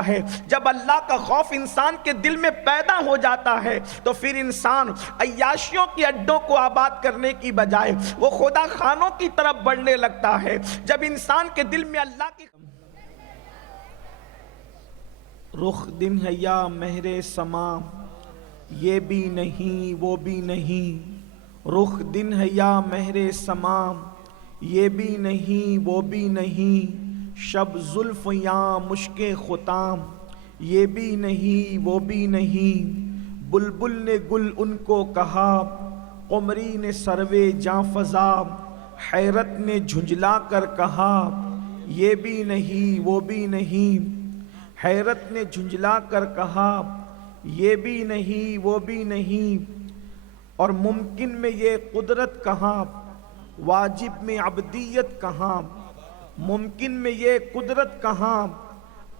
ہے۔ جب اللہ کا خوف انسان کے دل میں پیدا ہو جاتا ہے تو پھر انسان عیاشیوں کے اڈوں کو آباد کرنے کی بجائے وہ خدا خانوں کی طرف بڑھنے لگتا ہے۔ جب انسان کے دل میں اللہ کی رخ دن ہے یا مہر سما، یہ بھی نہیں وہ بھی نہیں، رخ دن ہے یا مہر سما، یہ بھی نہیں وہ بھی نہیں، شب زلف یا مشک ختام، یہ بھی نہیں وہ بھی نہیں، بلبل نے گل ان کو کہا، قمری نے سروے جاں فضا، حیرت نے جھنجلا کر کہا، یہ بھی نہیں وہ بھی نہیں، حیرت نے جھنجلا کر کہا، یہ بھی نہیں وہ بھی نہیں، اور ممکن میں یہ قدرت کہاں، واجب میں عبدیت کہاں، ممکن میں یہ قدرت کہاں،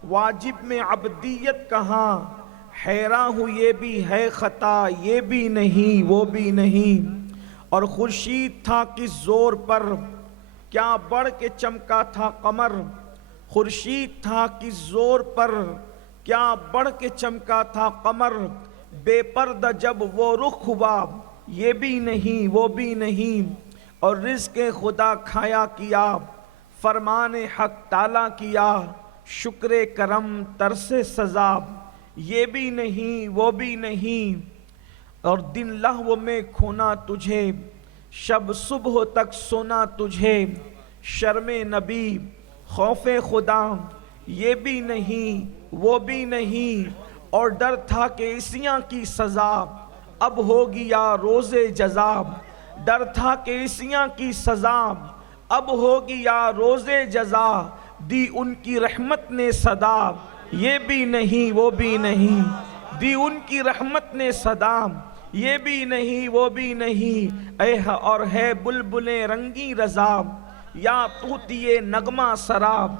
واجب میں عبدیت کہاں، حیران ہوں یہ بھی ہے خطا، یہ بھی نہیں وہ بھی نہیں، اور خورشید تھا کس زور پر، کیا بڑھ کے چمکا تھا قمر، خورشید تھا کس زور پر، کیا بڑھ کے چمکا تھا قمر، بے پردہ جب وہ رخ ہوا، یہ بھی نہیں وہ بھی نہیں، اور رزق خدا کھایا کیا، فرمان حق تالا کیا، شکر کرم ترس سزا، یہ بھی نہیں وہ بھی نہیں، اور دن لہو میں کھونا تجھے، شب صبح تک سونا تجھے، شرم نبی خوف خدا، یہ بھی نہیں وہ بھی نہیں، اور ڈر تھا کہ عصیاں کی سزا اب ہوگی یا روز جزا، ڈر تھا کہ عصیاں کی سزا اب ہوگی یا روز جزا، دی ان کی رحمت نے صدا، یہ بھی نہیں وہ بھی نہیں، دی ان کی رحمت نے صدا، یہ بھی نہیں وہ بھی نہیں، اے اور ہے بلبلیں رنگی رضا، یا طوطی نغمہ سراب،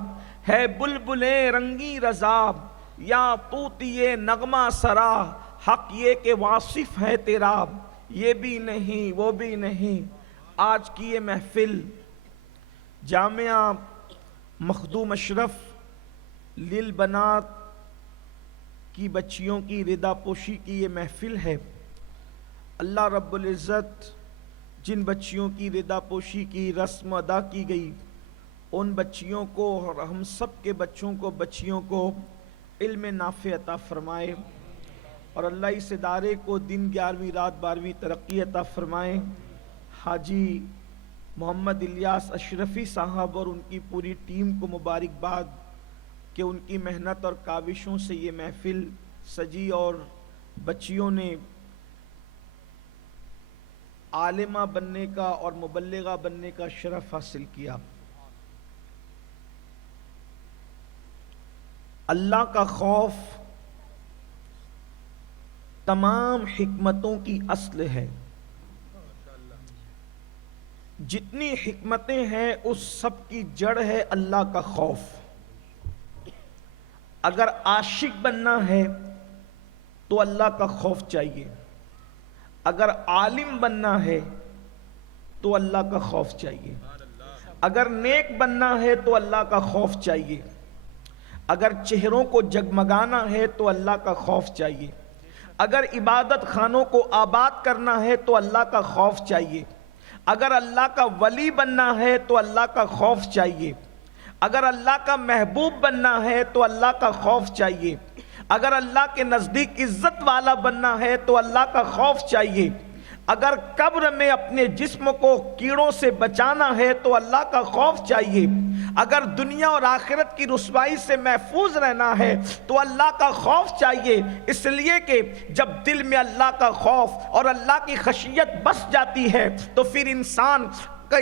ہے بلبلیں رنگی رضا، یا طوطی نغمہ سرا، حق یہ کہ واصف ہے تیرا، یہ بھی نہیں وہ بھی نہیں۔ آج کی یہ محفل جامعہ مخدوم اشرف للبنات کی بچیوں کی ردا پوشی کی یہ محفل ہے۔ اللہ رب العزت جن بچیوں کی ردا پوشی کی رسم ادا کی گئی، ان بچیوں کو اور ہم سب کے بچوں کو بچیوں کو علم نافع عطا فرمائے، اور اللہ اس ادارے کو دن 11ویں رات 12ویں ترقی عطا فرمائے۔ حاجی محمد الیاس اشرفی صاحب اور ان کی پوری ٹیم کو مبارکباد کہ ان کی محنت اور کاوشوں سے یہ محفل سجی اور بچیوں نے عالمہ بننے کا اور مبلغہ بننے کا شرف حاصل کیا۔ اللہ کا خوف تمام حکمتوں کی اصل ہے، جتنی حکمتیں ہیں اس سب کی جڑ ہے اللہ کا خوف۔ اگر عاشق بننا ہے تو اللہ کا خوف چاہیے، اگر عالم بننا ہے تو اللہ کا خوف چاہیے، اگر نیک بننا ہے تو اللہ کا خوف چاہیے، اگر چہروں کو جگمگانا ہے تو اللہ کا خوف چاہیے، اگر عبادت خانوں کو آباد کرنا ہے تو اللہ کا خوف چاہیے، اگر اللہ کا ولی بننا ہے تو اللہ کا خوف چاہیے، اگر اللہ کا محبوب بننا ہے تو اللہ کا خوف چاہیے، اگر اللہ کے نزدیک عزت والا بننا ہے تو اللہ کا خوف چاہیے، اگر قبر میں اپنے جسم کو کیڑوں سے بچانا ہے تو اللہ کا خوف چاہیے، اگر دنیا اور آخرت کی رسوائی سے محفوظ رہنا ہے تو اللہ کا خوف چاہیے، اس لیے کہ جب دل میں اللہ کا خوف اور اللہ کی خشیت بس جاتی ہے تو پھر انسان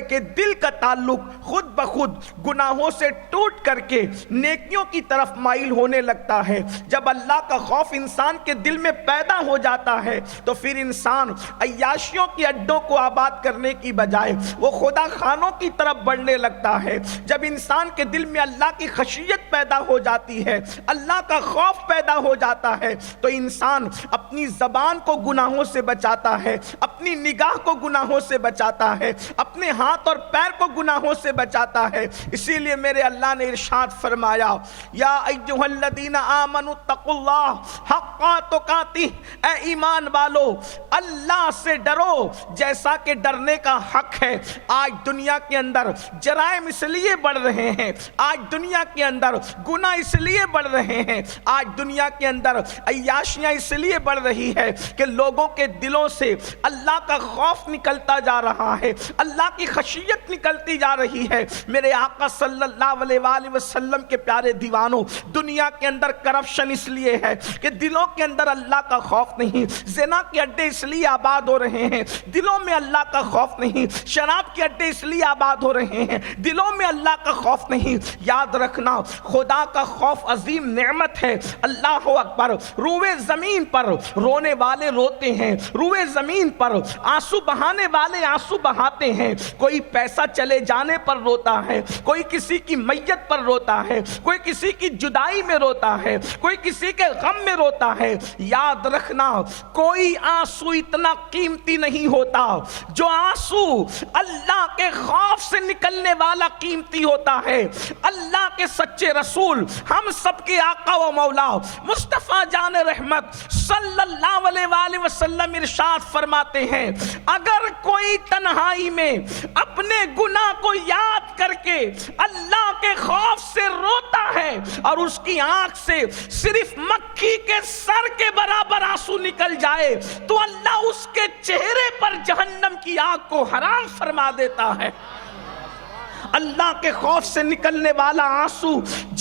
کہ دل کا تعلق خود بخود گناہوں سے ٹوٹ کر کے نیکیوں کی طرف مائل ہونے لگتا ہے۔ جب اللہ کا خوف انسان کے دل میں پیدا ہو جاتا ہے تو پھر انسان عیاشیوں کے اڈوں کو آباد کرنے کی بجائے وہ خدا خانوں کی طرف بڑھنے لگتا ہے۔ جب انسان کے دل میں اللہ کی خشیت پیدا ہو جاتی ہے، اللہ کا خوف پیدا ہو جاتا ہے تو انسان اپنی زبان کو گناہوں سے بچاتا ہے، اپنی نگاہ کو گناہوں سے بچاتا ہے، اپنے ہاتھ اور پیر کو گناہوں سے بچاتا ہے۔ اسی لیے میرے اللہ نے ارشاد فرمایا یا ایھا الذین آمنوا اتقوا اللہ حق تقاتہ، اے ایمان والو اللہ سے ڈرو جیسا کہ ڈرنے کا حق ہے۔ آج دنیا کے اندر جرائم اس لیے بڑھ رہے ہیں، آج دنیا کے اندر گناہ اس لیے بڑھ رہے ہیں، آج دنیا کے اندر عیاشیاں اس لیے بڑھ رہی ہے کہ لوگوں کے دلوں سے اللہ کا خوف نکلتا جا رہا ہے، اللہ کی خشیت نکلتی جا رہی ہے۔ میرے آقا صلی اللہ علیہ وآلہ وسلم کے پیارے دیوانوں، دنیا کے اندر کرپشن اس لیے ہے کہ دلوں کے اندر اللہ کا خوف نہیں، زنا کے اڈے اس لیے آباد ہو رہے ہیں، دلوں میں اللہ کا خوف نہیں، شراب کے اڈے اس لیے آباد ہو رہے ہیں، دلوں میں اللہ کا خوف نہیں۔ یاد رکھنا خدا کا خوف عظیم نعمت ہے۔ اللہ اکبر، روئے زمین پر رونے والے روتے ہیں، روئے زمین پر آنسو بہانے والے آنسو بہاتے ہیں، کوئی پیسہ چلے جانے پر روتا ہے، کوئی کسی کی میت پر روتا ہے، کوئی کسی کی جدائی میں روتا ہے، کوئی کسی کے غم میں روتا ہے۔ یاد رکھنا کوئی آنسو اتنا قیمتی نہیں ہوتا جو آنسو اللہ کے خوف سے نکلنے والا قیمتی ہوتا ہے۔ اللہ کے سچے رسول، ہم سب کے آقا و مولا مصطفیٰ جان رحمت صلی اللہ علیہ وآلہ وسلم ارشاد فرماتے ہیں اگر کوئی تنہائی میں اپنے گناہ کو یاد کر کے اللہ کے خوف سے روتا ہے اور اس کی آنکھ سے صرف مکھی کے سر کے برابر آنسو نکل جائے تو اللہ اس کے چہرے پر جہنم کی آگ کو حرام فرما دیتا ہے۔ اللہ کے خوف سے نکلنے والا آنسو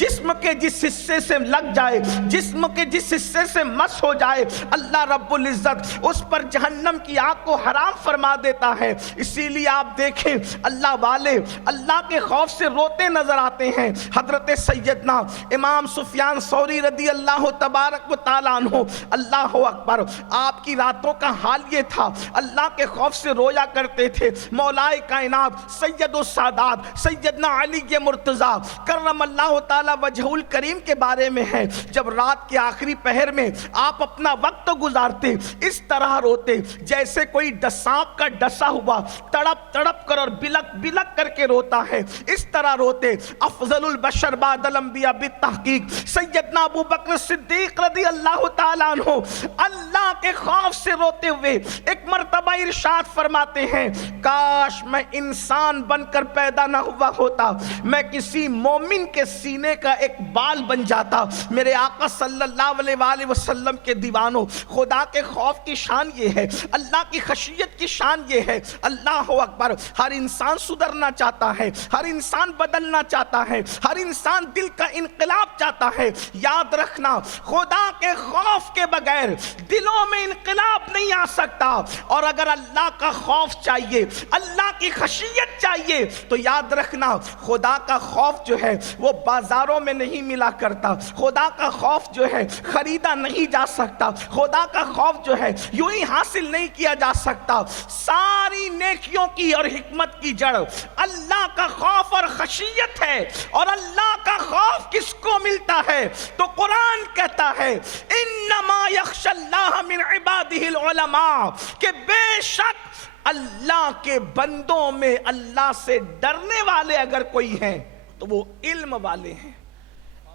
جسم کے جس حصے سے لگ جائے، جسم کے جس حصے سے مس ہو جائے، اللہ رب العزت اس پر جہنم کی آگ کو حرام فرما دیتا ہے۔ اسی لیے آپ دیکھیں اللہ والے اللہ کے خوف سے روتے نظر آتے ہیں۔ حضرت سیدنا امام سفیان ثوری رضی اللہ تبارک و تعالیٰ عنہ، اللہ اکبر، آپ کی راتوں کا حال یہ تھا، اللہ کے خوف سے رویا کرتے تھے۔ مولا کائنات سید السادات سیدنا علی مرتضیٰ کرم اللہ تعالی وجہ الکریم کے بارے میں ہے، جب رات کے آخری پہر میں آپ اپنا وقت گزارتے اس طرح روتے جیسے کوئی سانپ کا ڈسا ہوا تڑپ تڑپ کر اور بلک بلک کر کے روتا ہے، اس طرح روتے۔ افضل البشر بعد الانبیاء بالتحقیق سیدنا ابو بکر صدیق رضی اللہ تعالیٰ عنہ اللہ کے خوف سے روتے ہوئے ایک مرتبہ ارشاد فرماتے ہیں کاش میں انسان بن کر پیدا نہ ہوا ہوتا، میں کسی مومن کے سینے کا ایک بال بن جاتا۔ میرے آقا صلی اللہ علیہ وآلہ وسلم کے دیوانوں، خدا کے خوف کی شان یہ ہے، اللہ کی خشیت کی شان یہ ہے۔ اللہ اکبر، ہر انسان سدھرنا چاہتا ہے، ہر انسان بدلنا چاہتا ہے، ہر انسان دل کا انقلاب چاہتا ہے۔ یاد رکھنا خدا کے خوف کے بغیر دلوں میں انقلاب نہیں آ سکتا، اور اگر اللہ کا خوف چاہیے، اللہ کی خشیت چاہیے تو یاد رکھنا خدا کا خوف جو ہے وہ بازاروں میں نہیں ملا کرتا، خدا کا خوف جو ہے خریدا نہیں جا سکتا، خدا کا خوف جو ہے یوں ہی حاصل نہیں کیا جا سکتا۔ ساری نیکیوں کی اور حکمت کی جڑ اللہ کا خوف اور خشیت ہے، اور اللہ کا خوف کس کو ملتا ہے تو قرآن کہتا ہے انما یخشی اللہ من عبادہ العلماء، کہ بے شک اللہ کے بندوں میں اللہ سے ڈرنے والے اگر کوئی ہیں تو وہ علم والے ہیں۔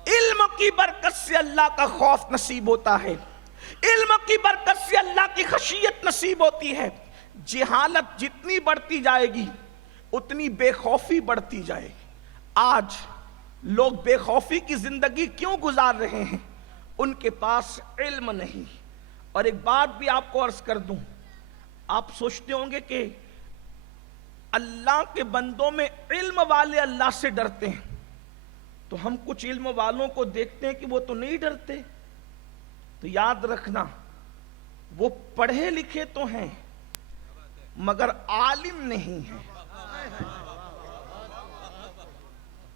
علم کی برکت سے اللہ کا خوف نصیب ہوتا ہے، علم کی برکت سے اللہ کی خشیت نصیب ہوتی ہے۔ جہالت جتنی بڑھتی جائے گی اتنی بے خوفی بڑھتی جائے گی۔ آج لوگ بے خوفی کی زندگی کیوں گزار رہے ہیں؟ ان کے پاس علم نہیں۔ اور ایک بات بھی آپ کو عرض کر دوں، آپ سوچتے ہوں گے کہ اللہ کے بندوں میں علم والے اللہ سے ڈرتے ہیں، تو ہم کچھ علم والوں کو دیکھتے ہیں کہ وہ تو نہیں ڈرتے۔ تو یاد رکھنا وہ پڑھے لکھے تو ہیں مگر عالم نہیں ہیں،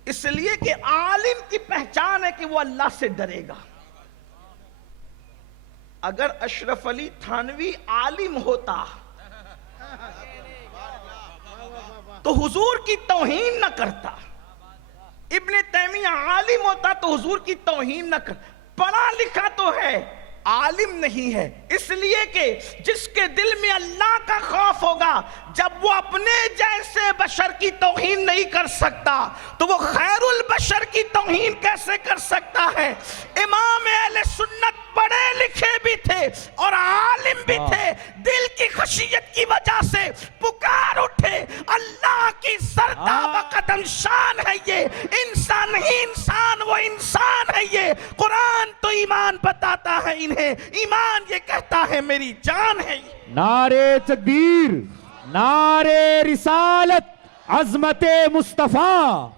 اس لیے کہ عالم کی پہچان ہے کہ وہ اللہ سے ڈرے گا۔ اگر اشرف علی تھانوی عالم ہوتا تو حضور کی توہین نہ کرتا، ابن تیمیہ عالم ہوتا تو حضور کی توہین نہ کرتا۔ پڑھا لکھا تو ہے عالم نہیں ہے، اس لیے کہ جس کے دل میں اللہ کا خوف ہوگا، جب وہ اپنے جیسے بشر کی توہین نہیں کر سکتا تو وہ خیر البشر کی توہین کیسے کر سکتا ہے؟ امام اہل سنت پڑھے لکھے بھی تھے اور عالم بھی تھے، دل کی خشیت کی وجہ سے پکار اٹھے، اللہ کی زردہ بقدم شان ہے یہ، انسان ہی انسان، وہ انسان ہے یہ، قرآن تو ایمان بتاتا ہے انہیں، ایمان یہ کہتا ہے میری جان ہے یہ۔ نعرے تکبیر، نعرے رسالت، عظمت مصطفیٰ۔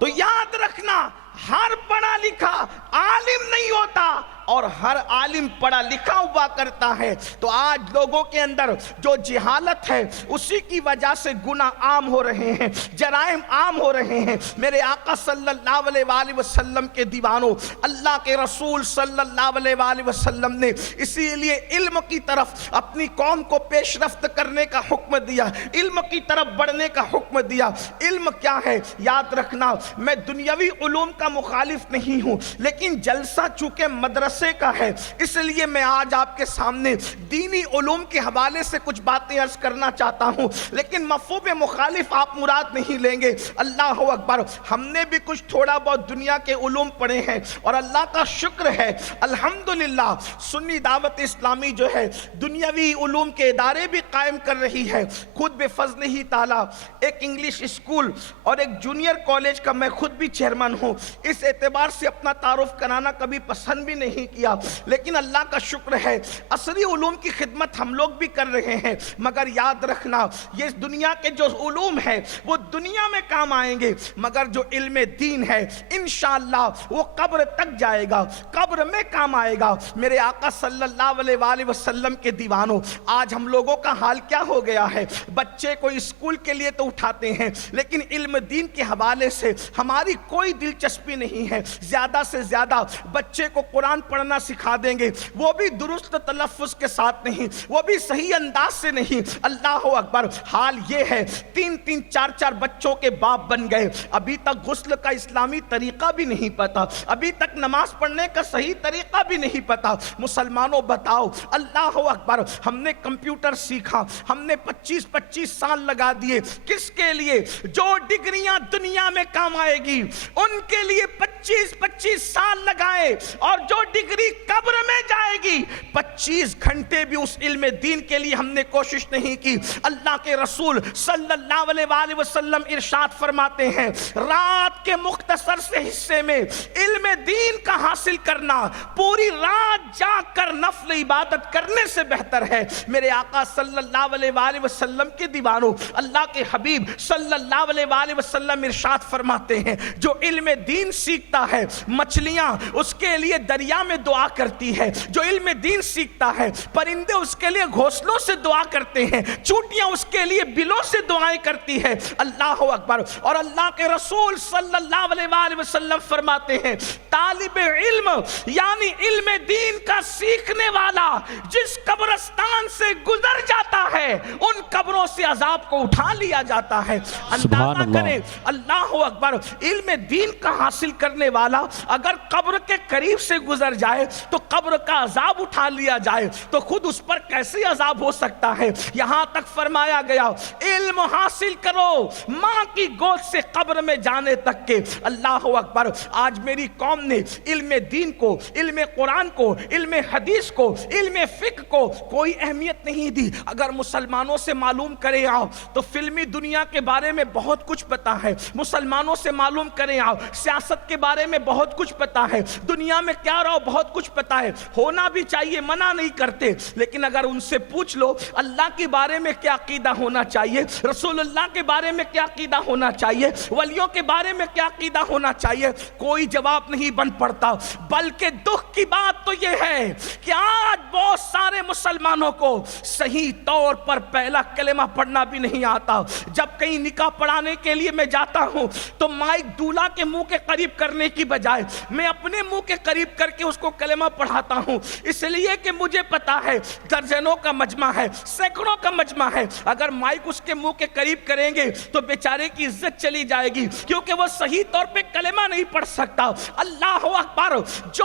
تو یاد رکھنا، ہر پڑھا لکھا عالم نہیں ہوتا اور ہر عالم پڑھا لکھا ہوا کرتا ہے۔ تو آج لوگوں کے اندر جو جہالت ہے اسی کی وجہ سے گناہ عام ہو رہے ہیں، جرائم عام ہو رہے ہیں۔ میرے آقا صلی اللہ علیہ وآلہ وسلم کے دیوانوں، اللہ کے رسول صلی اللہ علیہ وآلہ وسلم نے اسی لیے علم کی طرف اپنی قوم کو پیش رفت کرنے کا حکم دیا، علم کی طرف بڑھنے کا حکم دیا۔ علم کیا ہے؟ یاد رکھنا، میں دنیاوی علوم کا مخالف نہیں ہوں، لیکن جلسہ چونکہ مدرسے کا ہے، اس لیے میں آج آپ کے سامنے دینی علوم کے حوالے سے کچھ باتیں عرض کرنا چاہتا ہوں، لیکن مفہوم مخالف آپ مراد نہیں لیں گے۔ اللہ اکبر، ہم نے بھی کچھ تھوڑا بہت دنیا کے علوم پڑھے ہیں اور اللہ کا شکر ہے الحمدللہ سنی دعوت اسلامی جو ہے دنیاوی علوم کے ادارے بھی قائم کر رہی ہے۔ خود بفضل ہی تعالیٰ ایک انگلش اسکول اور ایک جونیئر کالج کا میں خود بھی چیئرمین ہوں، اس اعتبار سے اپنا تعارف کرانا کبھی پسند بھی نہیں کیا، لیکن اللہ کا شکر ہے عصری علوم کی خدمت ہم لوگ بھی کر رہے ہیں۔ مگر یاد رکھنا، یہ دنیا کے جو علوم ہے وہ دنیا میں کام آئیں گے، مگر جو علم دین ہے انشاءاللہ وہ قبر تک جائے گا، قبر میں کام آئے گا۔ میرے آقا صلی اللہ علیہ وآلہ وسلم کے دیوانوں، آج ہم لوگوں کا حال کیا ہو گیا ہے؟ بچے کو اسکول کے لیے تو اٹھاتے ہیں، لیکن علم دین کے حوالے سے ہماری کوئی دلچسپی نہیں ہے۔ زیادہ سے زیادہ بچے کو قرآن پڑھنا سکھا دیں گے، وہ بھی درست تلفظ کے ساتھ نہیں، وہ بھی صحیح انداز سے نہیں۔ اللہ اکبر، حال یہ ہے 3-3 4-4 بچوں کے باپ بن گئے، ابھی تک غسل کا اسلامی طریقہ بھی نہیں پتا، ابھی تک نماز پڑھنے کا صحیح طریقہ بھی نہیں پتا۔ مسلمانوں بتاؤ، اللہ اکبر، ہم نے کمپیوٹر سیکھا، ہم نے 25 سال لگا دیے، کس کے لیے؟ جو ڈگریاں دنیا میں کام آئے گی ان کے لیے 25 سال لگائے، اور جو ڈگری قبر میں جائے گی 25 گھنٹے بھی اس علم دین کے لیے ہم نے کوشش نہیں کی۔ اللہ کے رسول صلی اللہ علیہ وآلہ وسلم ارشاد فرماتے ہیں، رات کے مختصر سے حصے میں علم دین کا حاصل کرنا پوری رات جاگ کر نفل عبادت کرنے سے بہتر ہے۔ میرے آقا صلی اللہ علیہ وآلہ وسلم کے دیوانوں، اللہ کے حبیب صلی اللہ علیہ وآلہ وسلم ارشاد فرماتے ہیں، جو علم دین سیکھتا ہے مچھلیاں اس کے لیے دریا میں دعا کرتی ہے، جو علم دین سیکھتا ہے پرندے اس کے لیے گھونسلوں سے دعا کرتے ہیں، چونٹیاں اس کے لیے بلوں سے دعائیں کرتی ہے۔ اللہ اکبر، اور اللہ کے رسول صلی اللہ علیہ وآلہ وسلم فرماتے ہیں، طالب علم یعنی علم دین کا سیکھنے والا جس قبرستان سے گزر جاتا ہے ان قبروں سے عذاب کو اٹھا لیا جاتا ہے۔ اندازہ کریں، اللہ اکبر، علم دین کا حاصل کرنے والا اگر قبر کے قریب سے گزر جائے تو قبر کا عذاب اٹھا لیا جائے تو خود اس پر کیسے عذاب ہو سکتا ہے؟ یہاں تک فرمایا گیا، علم حاصل کرو ماں کی گود سے قبر میں جانے تک کے۔ اللہ اکبر، آج میری قوم نے علم دین کو، علم قرآن کو، علم حدیث کو، علم فقہ کو کوئی اہمیت نہیں دی۔ اگر مسلمانوں سے معلوم کریں آپ تو فلمی دنیا کے بارے میں بہت کچھ پتا ہے، مسلمانوں سے معلوم کریں آپ سیاست کے بارے میں بہت کچھ پتا ہے، دنیا میں کیا رہا بہت کچھ پتا ہے، ہونا بھی چاہیے، منع نہیں کرتے، لیکن اگر ان سے پوچھ لو اللہ کے بارے میں کیا عقیدہ ہونا چاہیے، رسول اللہ کے بارے میں کیا عقیدہ ہونا چاہیے، ولیوں کے بارے میں کیا عقیدہ ہونا چاہیے، کوئی جواب نہیں بن پڑتا۔ بلکہ دکھ کی بات تو یہ ہے کہ آج بہت سارے مسلمانوں کو صحیح طور پر پہلا کلمہ پڑھنا بھی نہیں آتا۔ جب کہیں نکاح پڑھانے کے لیے میں جاتا ہوں تو مائک دولہا کے منہ کے قریب کرنے کی بجائے میں اپنے منہ کے قریب کر کے اس کو کلمہ پڑھاتا ہوں، اس لیے کہ مجھے پتا ہے درجنوں کا مجمع ہے، سینکڑوں کا مجمع ہے، اگر مائک اس کے منہ کے قریب کریں گے تو بیچارے کی عزت چلی جائے گی، کیونکہ وہ صحیح طور پہ کلمہ نہیں پڑھ سکتا۔ اللہ اکبر، جو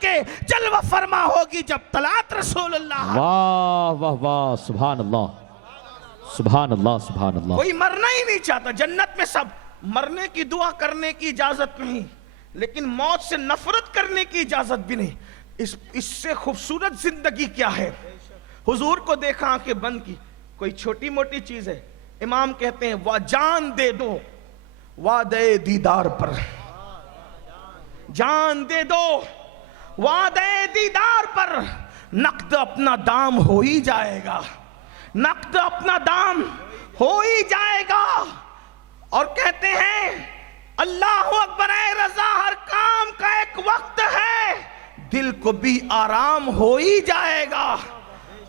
کے جلوہ فرما ہوگی جب طلعت رسول اللہ. واہ واہ واہ سبحان اللہ سبحان اللہ سبحان اللہ. کوئی مرنا ہی نہیں چاہتا. جنت میں سب مرنے کی دعا کرنے کی اجازت نہیں, لیکن موت سے نفرت کرنے کی اجازت بھی نہیں. اس سے خوبصورت زندگی کیا ہے؟ حضور کو دیکھا آنکھیں بند کی, کوئی چھوٹی موٹی چیز ہے. امام کہتے ہیں وہ جان دے دو وعدے دیدار پر, جان دے دو وعدے دیدار پر, نقد اپنا دام ہو ہی جائے گا, نقد اپنا دام ہو ہی جائے گا. اور کہتے ہیں اللہ اکبر اے رضا, ہر کام کا ایک وقت ہے, دل کو بھی آرام ہو ہی جائے گا,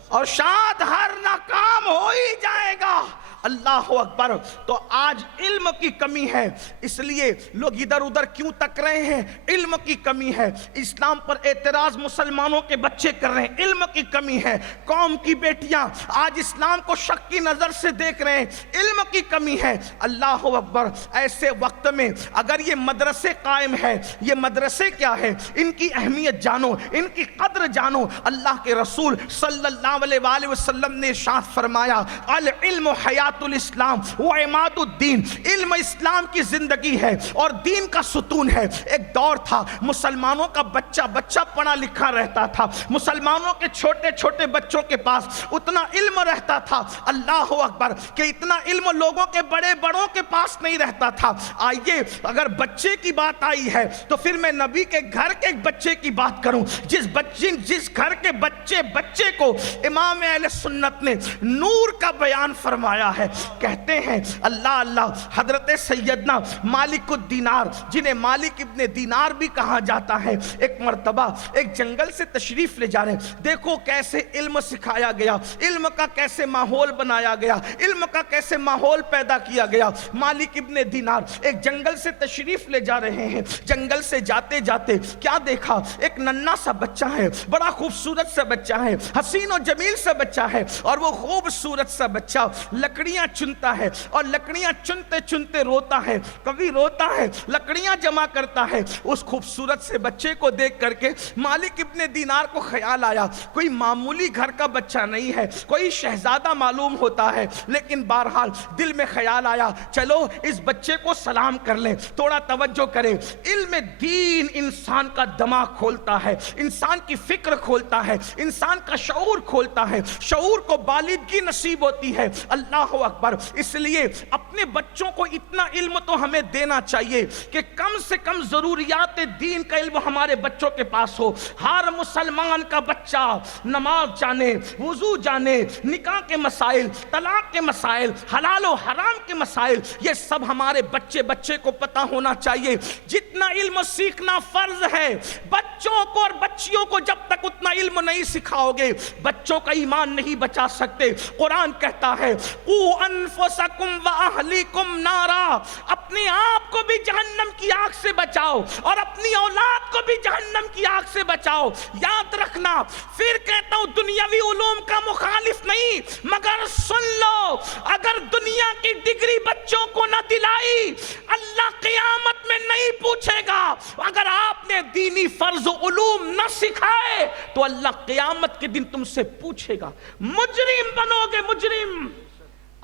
اور شاید ہر ناکام ہو ہی جائے گا. اللہ اکبر. تو آج علم کی کمی ہے, اس لیے لوگ ادھر ادھر کیوں تک رہے ہیں؟ علم کی کمی ہے. اسلام پر اعتراض مسلمانوں کے بچے کر رہے ہیں, علم کی کمی ہے. قوم کی بیٹیاں آج اسلام کو شک کی نظر سے دیکھ رہے ہیں, علم کی کمی ہے. اللہ اکبر. ایسے وقت میں اگر یہ مدرسے قائم ہے, یہ مدرسے کیا ہے, ان کی اہمیت جانو, ان کی قدر جانو. اللہ کے رسول صلی اللہ علیہ وآلہ وسلم نے ارشاد فرمایا العلم حیات الاسلام و عماد الدین. علم اسلام کی زندگی ہے اور دین کا ستون ہے. ایک دور تھا مسلمانوں کا بچہ پڑھا لکھا رہتا تھا, مسلمانوں کے چھوٹے چھوٹے بچوں کے پاس اتنا علم رہتا تھا. اللہ اکبر. کہ اتنا علم لوگوں کے بڑوں کے پاس نہیں رہتا تھا. آئیے اگر بچے کی بات آئی ہے تو پھر میں نبی کے گھر کے ایک بچے کی بات کروں, جس گھر کے بچے کو امام اہل سنت نے نور کا بیان فرمایا ہے. کہتے ہیں اللہ حضرت سیدنا مالک الدینار, جنہیں مالک ابن دینار بھی کہا جاتا ہے, ایک مرتبہ ایک جنگل سے تشریف لے جا رہے ہیں. دیکھو کیسے علم سکھایا گیا, علم کا کیسے ماحول بنایا گیا, علم کا کیسے ماحول پیدا کیا گیا. مالک ابن دینار ایک جنگل سے تشریف لے جا رہے ہیں. جنگل سے جاتے جاتے کیا دیکھا, ایک ننھا سا بچہ ہے, بڑا خوبصورت سا بچہ ہے, حسین و جمیل سا بچہ ہے, اور وہ خوبصورت سا بچہ لکڑیاں چنتا ہے, اور لکڑیاں چنتے چنتے روتا ہے, کبھی روتا ہے, لکڑیاں جمع کرتا ہے. اس خوبصورت سے بچے کو دیکھ کر کے مالک ابن دینار کو خیال آیا کوئی معمولی گھر کا بچہ نہیں ہے, کوئی شہزادہ معلوم ہوتا ہے. لیکن بہرحال دل میں خیال آیا چلو اس بچے کو سلام کر لیں, تھوڑا توجہ کریں. علم دین انسان کا دماغ کھولتا ہے, انسان کی فکر کھولتا ہے, انسان کا شعور کھولتا ہے, شعور کو بالغی نصیب ہوتی ہے. اللہ اکبر. اس لیے اپنے بچوں کو اتنا علم تو ہمیں دینا چاہیے کہ کم سے کم ضروریات دین کا علم ہمارے بچوں کے پاس ہو. ہر مسلمان کا بچہ نماز جانے, وضو جانے, نکاح کے مسائل, طلاق کے مسائل, حلال و حرام کے مسائل, یہ سب ہمارے بچے کو پتا ہونا چاہیے. جتنا علم سیکھنا فرض ہے, بچوں کو اور بچیوں کو جب تک اتنا علم نہیں سکھاؤ گے بچوں کا ایمان نہیں بچا سکتے. قرآن کہتا ہے قو انفسکم و اہلیکم نارا, اپنے آپ کو بھی جہنم کی آگ سے بچاؤ اور اپنی اولاد کو بھی جہنم کی آگ سے بچاؤ. یاد رکھنا, پھر کہتا ہوں دنیاوی علوم کا مخالف نہیں, مگر سن لو اگر دنیا کی ڈگری بچوں کو نہ دلائی اللہ قیامت میں نہیں پوچھے گا. اگر آپ نے دینی فرض و علوم نہ سکھائے تو اللہ قیامت کے دن تم سے پوچھے گا, مجرم بنو گے, مجرم.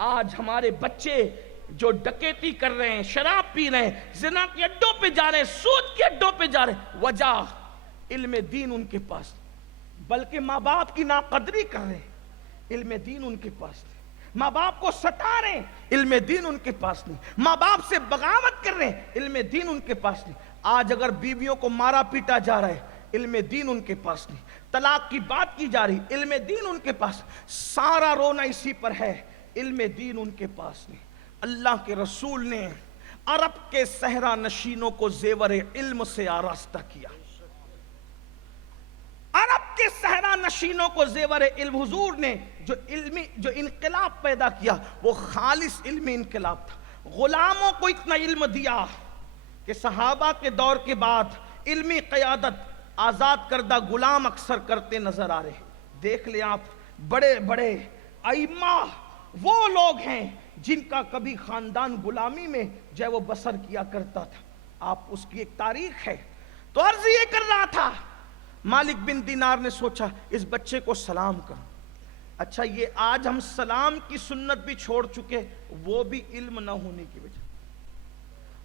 آج ہمارے بچے جو ڈکیتی کر رہے ہیں, شراب پی رہے ہیں, زنا کے اڈوں پہ جا رہے ہیں, سود کے اڈوں پہ جا رہے ہیں, وجہ علم دین ان کے پاس, بلکہ ماں باپ کی ناقدری کر رہے ہیں, علم دین ان کے پاس نہیں. ماں باپ کو ستا رہے ہیں, علم دین ان کے پاس نہیں. ماں باپ سے بغاوت کر رہے ہیں, علم دین ان کے پاس نہیں. آج اگر بیویوں کو مارا پیٹا جا رہا ہے, علم دین ان کے پاس نہیں. طلاق کی بات کی جا رہی, علم دین ان کے پاس. سارا رونا اسی پر ہے, علم دین ان کے پاس نہیں. اللہ کے رسول نے عرب کے صحرا نشینوں کو زیور علم سے آراستہ کیا. عرب کے صحرا نشینوں کو زیور علم, حضور نے جو انقلاب پیدا کیا وہ خالص علمی انقلاب تھا. غلاموں کو اتنا علم دیا کہ صحابہ کے دور کے بعد علمی قیادت آزاد کردہ غلام اکثر کرتے نظر آ رہے ہیں. دیکھ لیں آپ, بڑے بڑے ائمہ وہ لوگ ہیں جن کا کبھی خاندان غلامی میں جو ہے وہ بسر کیا کرتا تھا. آپ اس کی ایک تاریخ ہے. تو عرض یہ کر رہا تھا, مالک بن دینار نے سوچا اس بچے کو سلام کروں. اچھا یہ آج ہم سلام کی سنت بھی چھوڑ چکے, وہ بھی علم نہ ہونے کی وجہ.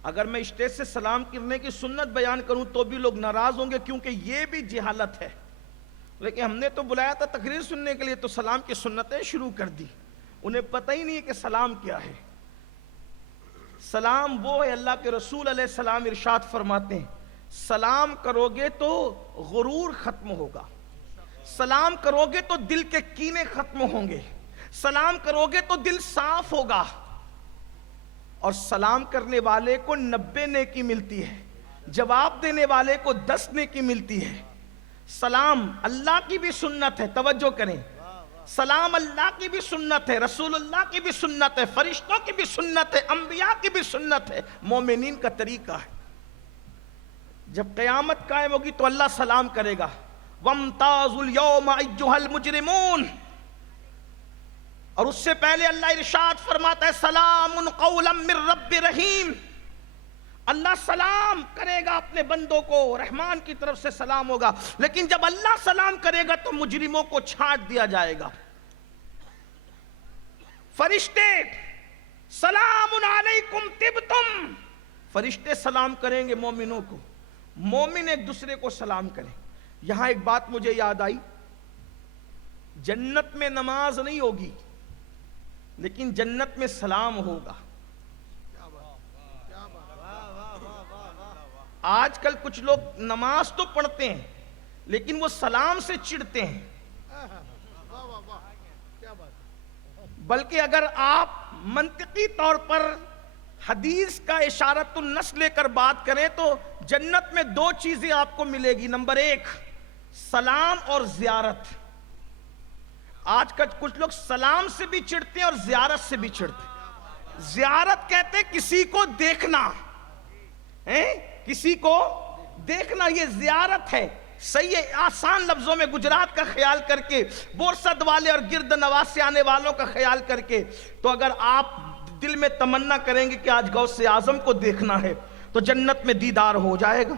اگر میں اسٹیج سے سلام کرنے کی سنت بیان کروں تو بھی لوگ ناراض ہوں گے, کیونکہ یہ بھی جہالت ہے. لیکن ہم نے تو بلایا تھا تقریر سننے کے لیے, تو سلام کی سنتیں شروع کر دی. انہیں پتہ ہی نہیں ہے کہ سلام کیا ہے. سلام وہ ہے, اللہ کے رسول علیہ السلام ارشاد فرماتے ہیں سلام کرو گے تو غرور ختم ہوگا, سلام کرو گے تو دل کے کینے ختم ہوں گے, سلام کرو گے تو دل صاف ہوگا, اور سلام کرنے والے کو 90 نیکی ملتی ہے, جواب دینے والے کو 10 نیکی ملتی ہے. سلام اللہ کی بھی سنت ہے, توجہ کریں, سلام اللہ کی بھی سنت ہے, رسول اللہ کی بھی سنت ہے, فرشتوں کی بھی سنت ہے, انبیاء کی بھی سنت ہے, مومنین کا طریقہ ہے. جب قیامت قائم ہوگی تو اللہ سلام کرے گا, وَامْتَازُوا الْيَوْمَ أَيُّهَا الْمُجْرِمُونَ, اور اس سے پہلے اللہ ارشاد فرماتا ہے سلام قولا من رب رحیم. اللہ سلام کرے گا اپنے بندوں کو, رحمان کی طرف سے سلام ہوگا. لیکن جب اللہ سلام کرے گا تو مجرموں کو چھانٹ دیا جائے گا. فرشتے سلام علیکم طبتم, فرشتے سلام کریں گے مومنوں کو, مومن ایک دوسرے کو سلام کریں. یہاں ایک بات مجھے یاد آئی, جنت میں نماز نہیں ہوگی لیکن جنت میں سلام ہوگا. آج کل کچھ لوگ نماز تو پڑھتے ہیں لیکن وہ سلام سے چڑھتے ہیں. بلکہ اگر آپ منطقی طور پر حدیث کا اشارت النص لے کر بات کریں تو جنت میں 2 چیزیں آپ کو ملے گی. نمبر 1 سلام اور زیارت. آج کل کچھ لوگ سلام سے بھی چڑھتے ہیں اور زیارت سے بھی چڑھتے ہیں. زیارت کہتے ہیں کسی کو دیکھنا, کسی کو دیکھنا, یہ زیارت ہے. صحیح ہے, آسان لفظوں میں گجرات کا خیال کر کے, بورسد والے اور گرد نواز سے آنے والوں کا خیال کر کے, تو اگر آپ دل میں تمنا کریں گے کہ آج غوث اعظم کو دیکھنا ہے تو جنت میں دیدار ہو جائے گا.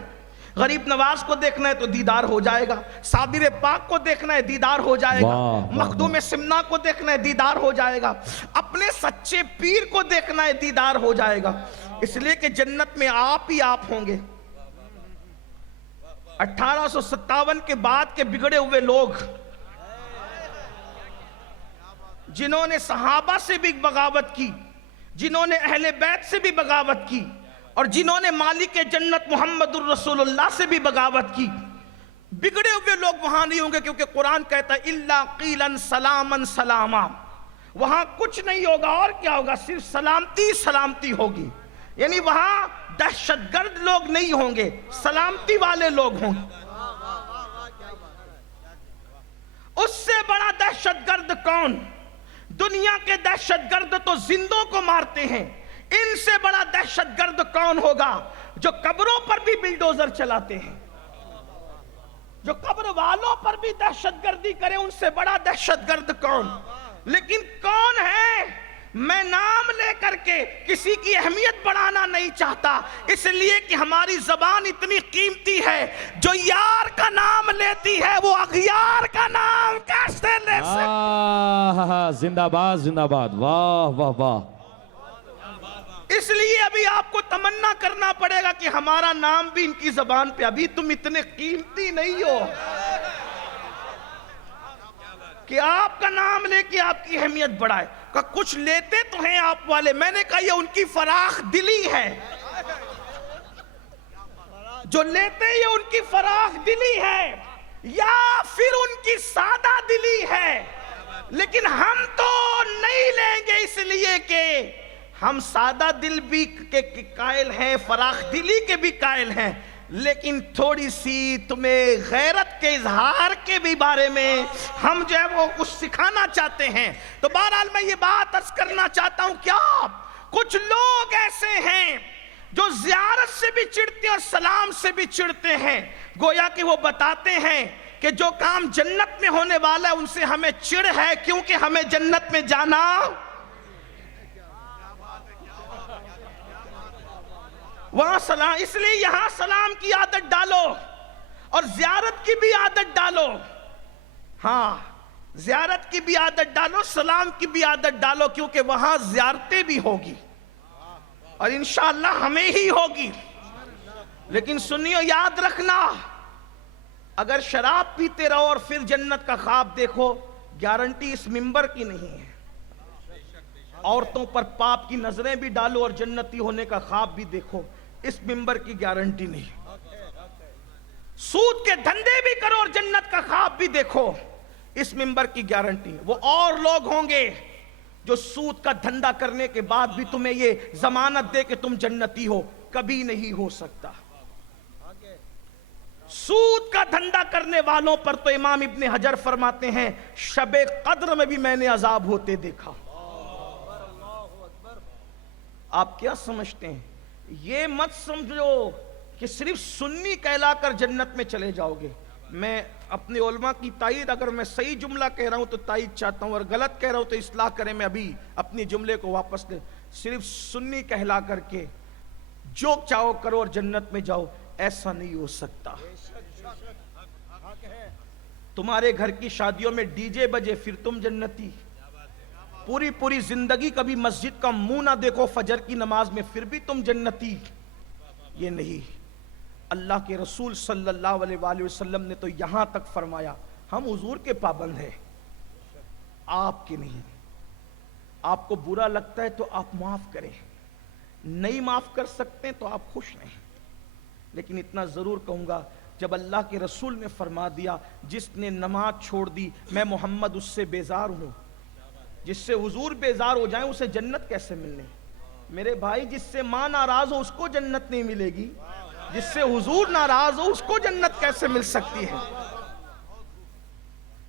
غریب نواز کو دیکھنا ہے تو دیدار ہو جائے گا. صابر پاک کو دیکھنا ہے دیدار ہو جائے گا. مخدوم سمنا کو دیکھنا ہے دیدار ہو جائے گا. اپنے سچے پیر کو دیکھنا ہے دیدار ہو جائے گا. اس لیے کہ جنت میں آپ ہی آپ ہوں گے. 1857 کے بعد کے بگڑے ہوئے لوگ جنہوں نے صحابہ سے بھی بغاوت کی, جنہوں نے اہل بیت سے بھی بغاوت کی, اور جنہوں نے مالک جنت محمد الرسول اللہ سے بھی بغاوت کی, بگڑے ہوئے لوگ وہاں نہیں ہوں گے. کیونکہ قرآن کہتا ہے اِلَّا قِيلًا سَلَامًا سَلَامًا, وہاں کچھ نہیں ہوگا. اور کیا ہوگا؟ صرف سلامتی سلامتی ہوگی. یعنی وہاں دہشت گرد لوگ نہیں ہوں گے, سلامتی والے لوگ ہوں گے. اس سے بڑا دہشت گرد کون؟ دنیا کے دہشت گرد تو زندوں کو مارتے ہیں, ان سے بڑا دہشت گرد کون ہوگا؟ جو قبروں پر بھی بلڈوزر چلاتے ہیں, جو قبر والوں پر بھی دہشت گردی کرے. ان سے بڑا دہشت گرد کون؟ لیکن کون ہے؟ میں نام لے کر کے کسی کی اہمیت بڑھانا نہیں چاہتا, اس لیے کہ ہماری زبان اتنی قیمتی ہے. جو یار کا نام لیتی ہے وہ اغیار کا نام کیسے لے سکتی؟ زندہ باد زندہ باد, واہ واہ واہ. اس لیے ابھی آپ کو تمنا کرنا پڑے گا کہ ہمارا نام بھی ان کی زبان پہ, ابھی تم اتنے قیمتی نہیں ہو کہ آپ کا نام لے کے آپ کی اہمیت بڑھائے. کہ کچھ لیتے تو ہیں آپ والے, میں نے کہا یہ ان کی فراخ دلی ہے. جو لیتے یہ ان کی فراخ دلی ہے یا پھر ان کی سادہ دلی ہے. لیکن ہم تو نہیں لیں گے, اس لیے کہ ہم سادہ دل بھی کے قائل ہیں, فراخ دلی کے بھی قائل ہیں, لیکن تھوڑی سی تمہیں غیرت کے اظہار کے بھی بارے میں ہم جو ہے وہ کچھ سکھانا چاہتے ہیں. تو بہرحال میں یہ بات عرض کرنا چاہتا ہوں, کیا کچھ لوگ ایسے ہیں جو زیارت سے بھی چڑھتے ہیں اور سلام سے بھی چڑھتے ہیں, گویا کہ وہ بتاتے ہیں کہ جو کام جنت میں ہونے والا ہے ان سے ہمیں چڑ ہے, کیونکہ ہمیں جنت میں جانا. وہاں سلام, اس لیے یہاں سلام کی عادت ڈالو اور زیارت کی بھی عادت ڈالو. ہاں زیارت کی بھی عادت ڈالو, سلام کی بھی عادت ڈالو, کیونکہ وہاں زیارتیں بھی ہوگی اور انشاءاللہ ہمیں ہی ہوگی. لیکن سنیو, یاد رکھنا, اگر شراب پیتے رہو اور پھر جنت کا خواب دیکھو, گارنٹی اس منبر کی نہیں ہے. عورتوں پر پاپ کی نظریں بھی ڈالو اور جنتی ہونے کا خواب بھی دیکھو, اس منبر کی گارنٹی نہیں. سود کے دھندے بھی کرو اور جنت کا خواب بھی دیکھو, اس منبر کی گارنٹی ہے. وہ اور لوگ ہوں گے جو سود کا دھندا کرنے کے بعد بھی تمہیں یہ ضمانت دے کہ تم جنتی ہو, کبھی نہیں ہو سکتا. سود کا دھندا کرنے والوں پر تو امام ابن حجر فرماتے ہیں شب قدر میں بھی میں نے عذاب ہوتے دیکھا. آپ کیا سمجھتے ہیں؟ یہ مت سمجھو کہ صرف سنی کہلا کر جنت میں چلے جاؤ گے. میں اپنے علماء کی تائید, اگر میں صحیح جملہ کہہ رہا ہوں تو تائید چاہتا ہوں, اور غلط کہہ رہا ہوں تو اصلاح کریں. میں ابھی اپنی جملے کو واپس لے. صرف سنی کہلا کر کے جو چاہو کرو اور جنت میں جاؤ, ایسا نہیں ہو سکتا. تمہارے گھر کی شادیوں میں ڈی جے بجے پھر تم جنتی, پوری زندگی کبھی مسجد کا منہ نہ دیکھو فجر کی نماز میں پھر بھی تم جنتی, یہ نہیں. اللہ کے رسول صلی اللہ علیہ وآلہ وسلم نے تو یہاں تک فرمایا, ہم حضور کے پابند ہیں, آپ کے نہیں. آپ کو برا لگتا ہے تو آپ معاف کریں, نہیں معاف کر سکتے تو آپ خوش نہیں. لیکن اتنا ضرور کہوں گا, جب اللہ کے رسول نے فرما دیا جس نے نماز چھوڑ دی میں محمد اس سے بیزار ہوں, جس سے حضور بیزار ہو جائیں اسے جنت کیسے ملنے؟ میرے بھائی, جس سے ماں ناراض ہو اس کو جنت نہیں ملے گی, جس سے حضور ناراض ہو اس کو جنت کیسے مل سکتی ہے؟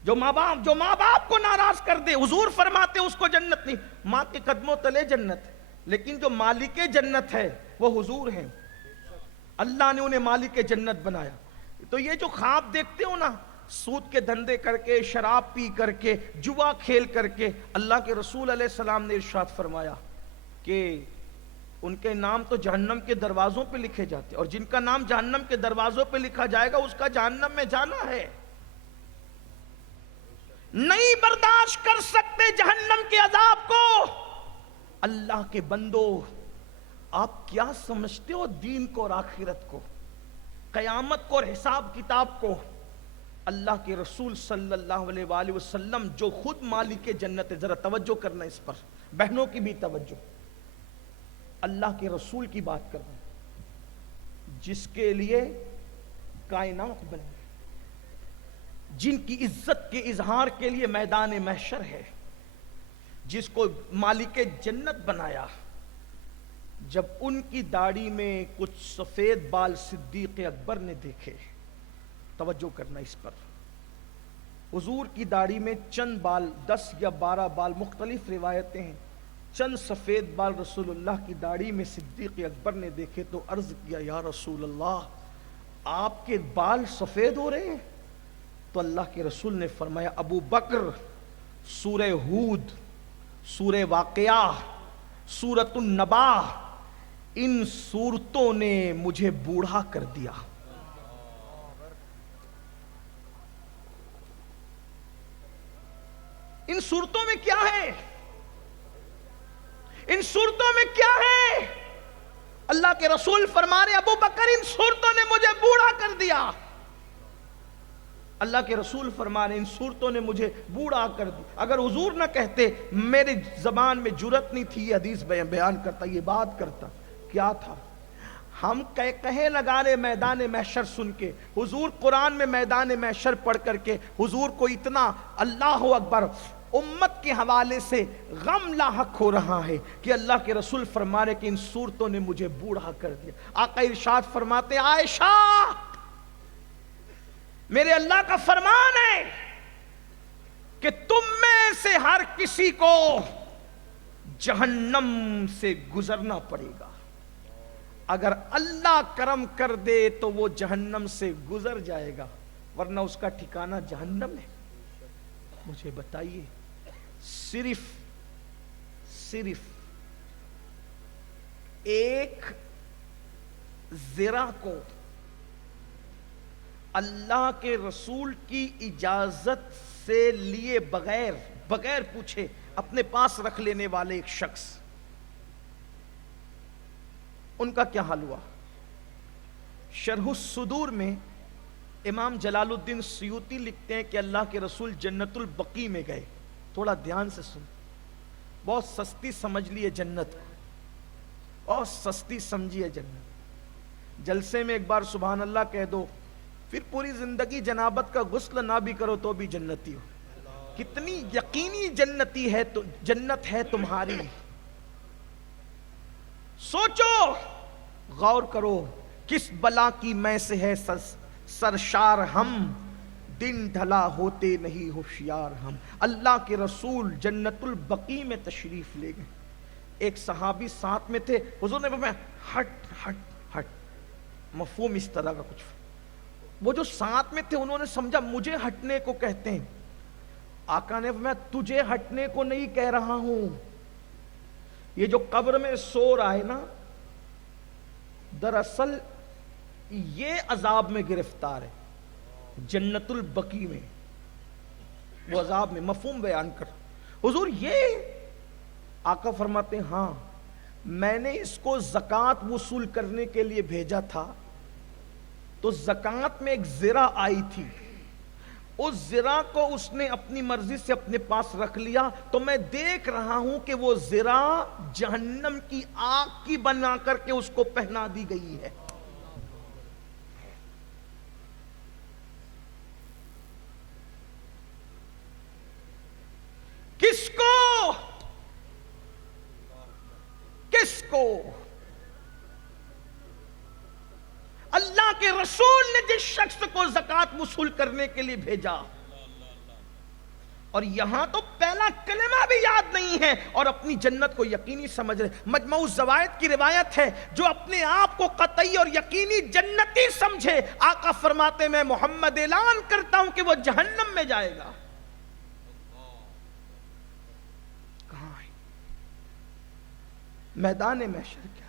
جو ماں باپ کو ناراض کر دے, حضور فرماتے اس کو جنت نہیں. ماں کے قدموں تلے جنت, لیکن جو مالک جنت ہے وہ حضور ہیں. اللہ نے انہیں مالک جنت بنایا. تو یہ جو خواب دیکھتے ہو نا, سود کے دھندے کر کے, شراب پی کر کے, جوا کھیل کر کے, اللہ کے رسول علیہ السلام نے ارشاد فرمایا کہ ان کے نام تو جہنم کے دروازوں پہ لکھے جاتے, اور جن کا نام جہنم کے دروازوں پہ لکھا جائے گا اس کا جہنم میں جانا ہے. نہیں برداشت کر سکتے جہنم کے عذاب کو. اللہ کے بندو, آپ کیا سمجھتے ہو دین کو اور آخرت کو, قیامت کو اور حساب کتاب کو؟ اللہ کے رسول صلی اللہ علیہ وآلہ وسلم جو خود مالک جنت ہے, ذرا توجہ کرنا اس پر, بہنوں کی بھی توجہ, اللہ کے رسول کی بات کر رہا ہوں, جس کے لیے کائنات بنے, جن کی عزت کے اظہار کے لیے میدان محشر ہے, جس کو مالک جنت بنایا, جب ان کی داڑھی میں کچھ سفید بال صدیق اکبر نے دیکھے, توجہ کرنا اس پر, حضور کی داڑھی میں چند بال, 10 یا 12 بال, مختلف روایتیں ہیں, چند سفید بال رسول اللہ کی داڑھی میں صدیق اکبر نے دیکھے تو عرض کیا یا رسول اللہ آپ کے بال سفید ہو رہے ہیں؟ تو اللہ کے رسول نے فرمایا ابو بکر, سورہ ہود, سورہ واقعہ, سورۃ النبا, ان سورتوں نے مجھے بوڑھا کر دیا. ان صورتوں میں کیا ہے؟ ان صورتوں میں کیا ہے؟ اللہ کے رسول فرما رہے ابو بکر ان صورتوں نے مجھے بوڑھا کر دیا. اللہ کے رسول فرما رہے ان صورتوں نے مجھے بوڑھا کر دیا. اگر حضور نہ کہتے, میری زبان میں جرت نہیں تھی یہ حدیث بیان کرتا, یہ بات کرتا. کیا تھا؟ ہم کہے لگا رہے میدان محشر سن کے, حضور قرآن میں میدان محشر پڑھ کر کے حضور کو اتنا اللہ اکبر امت کے حوالے سے غم لاحق ہو رہا ہے کہ اللہ کے رسول فرما رہے کہ ان صورتوں نے مجھے بوڑھا کر دیا. آقا ارشاد فرماتے عائشہ میرے اللہ کا فرمان ہے کہ تم میں سے ہر کسی کو جہنم سے گزرنا پڑے گا. اگر اللہ کرم کر دے تو وہ جہنم سے گزر جائے گا, ورنہ اس کا ٹھکانہ جہنم ہے. مجھے بتائیے, صرف ایک ذرا کو اللہ کے رسول کی اجازت سے لیے بغیر پوچھے اپنے پاس رکھ لینے والے ایک شخص، ان کا کیا حال ہوا؟ شرح الصدور میں امام جلال الدین سیوطی لکھتے ہیں کہ اللہ کے رسول جنت البقیع میں گئے. تھوڑا دھیان سے سن، بہت سستی سمجھ لیے جنت کو، اور سستی سمجھیے جنت. جلسے میں ایک بار سبحان اللہ کہہ دو، پھر پوری زندگی جنابت کا غسل نہ بھی کرو تو بھی جنتی ہو. کتنی یقینی جنتی ہے تو جنت ہے تمہاری. سوچو، غور کرو، کس بلا کی میں سے ہے سرشار ہم، دن ڈھلا ہوتے نہیں ہوشیار ہم. اللہ کے رسول جنت البقیع میں تشریف لے گئے. ایک صحابی ساتھ میں تھے، حضور نے فرمایا ہٹ ہٹ ہٹ. مفہوم اس طرح کا کچھ. وہ جو ساتھ میں تھے انہوں نے سمجھا مجھے ہٹنے کو کہتے ہیں. آقا نے فرمایا تجھے ہٹنے کو نہیں کہہ رہا ہوں، یہ جو قبر میں سو رہا ہے نا، دراصل یہ عذاب میں گرفتار ہے. جنت البقیع میں وہ عذاب میں. مفہوم بیان کر. حضور یہ آقا فرماتے ہاں، میں نے اس کو زکوٰۃ وصول کرنے کے لیے بھیجا تھا، تو زکوٰۃ میں ایک زرہ آئی تھی، اس زرہ کو اس نے اپنی مرضی سے اپنے پاس رکھ لیا، تو میں دیکھ رہا ہوں کہ وہ زرہ جہنم کی آگ کی بنا کر کے اس کو پہنا دی گئی ہے. کس کو اللہ کے رسول نے جس شخص کو زکوٰۃ وصول کرنے کے لیے بھیجا، اور یہاں تو پہلا کلمہ بھی یاد نہیں ہے اور اپنی جنت کو یقینی سمجھ رہے. مجموع الزوائد کی روایت ہے، جو اپنے آپ کو قطعی اور یقینی جنتی سمجھے، آقا فرماتے میں محمد اعلان کرتا ہوں کہ وہ جہنم میں جائے گا. میدان محشر کیا ہے؟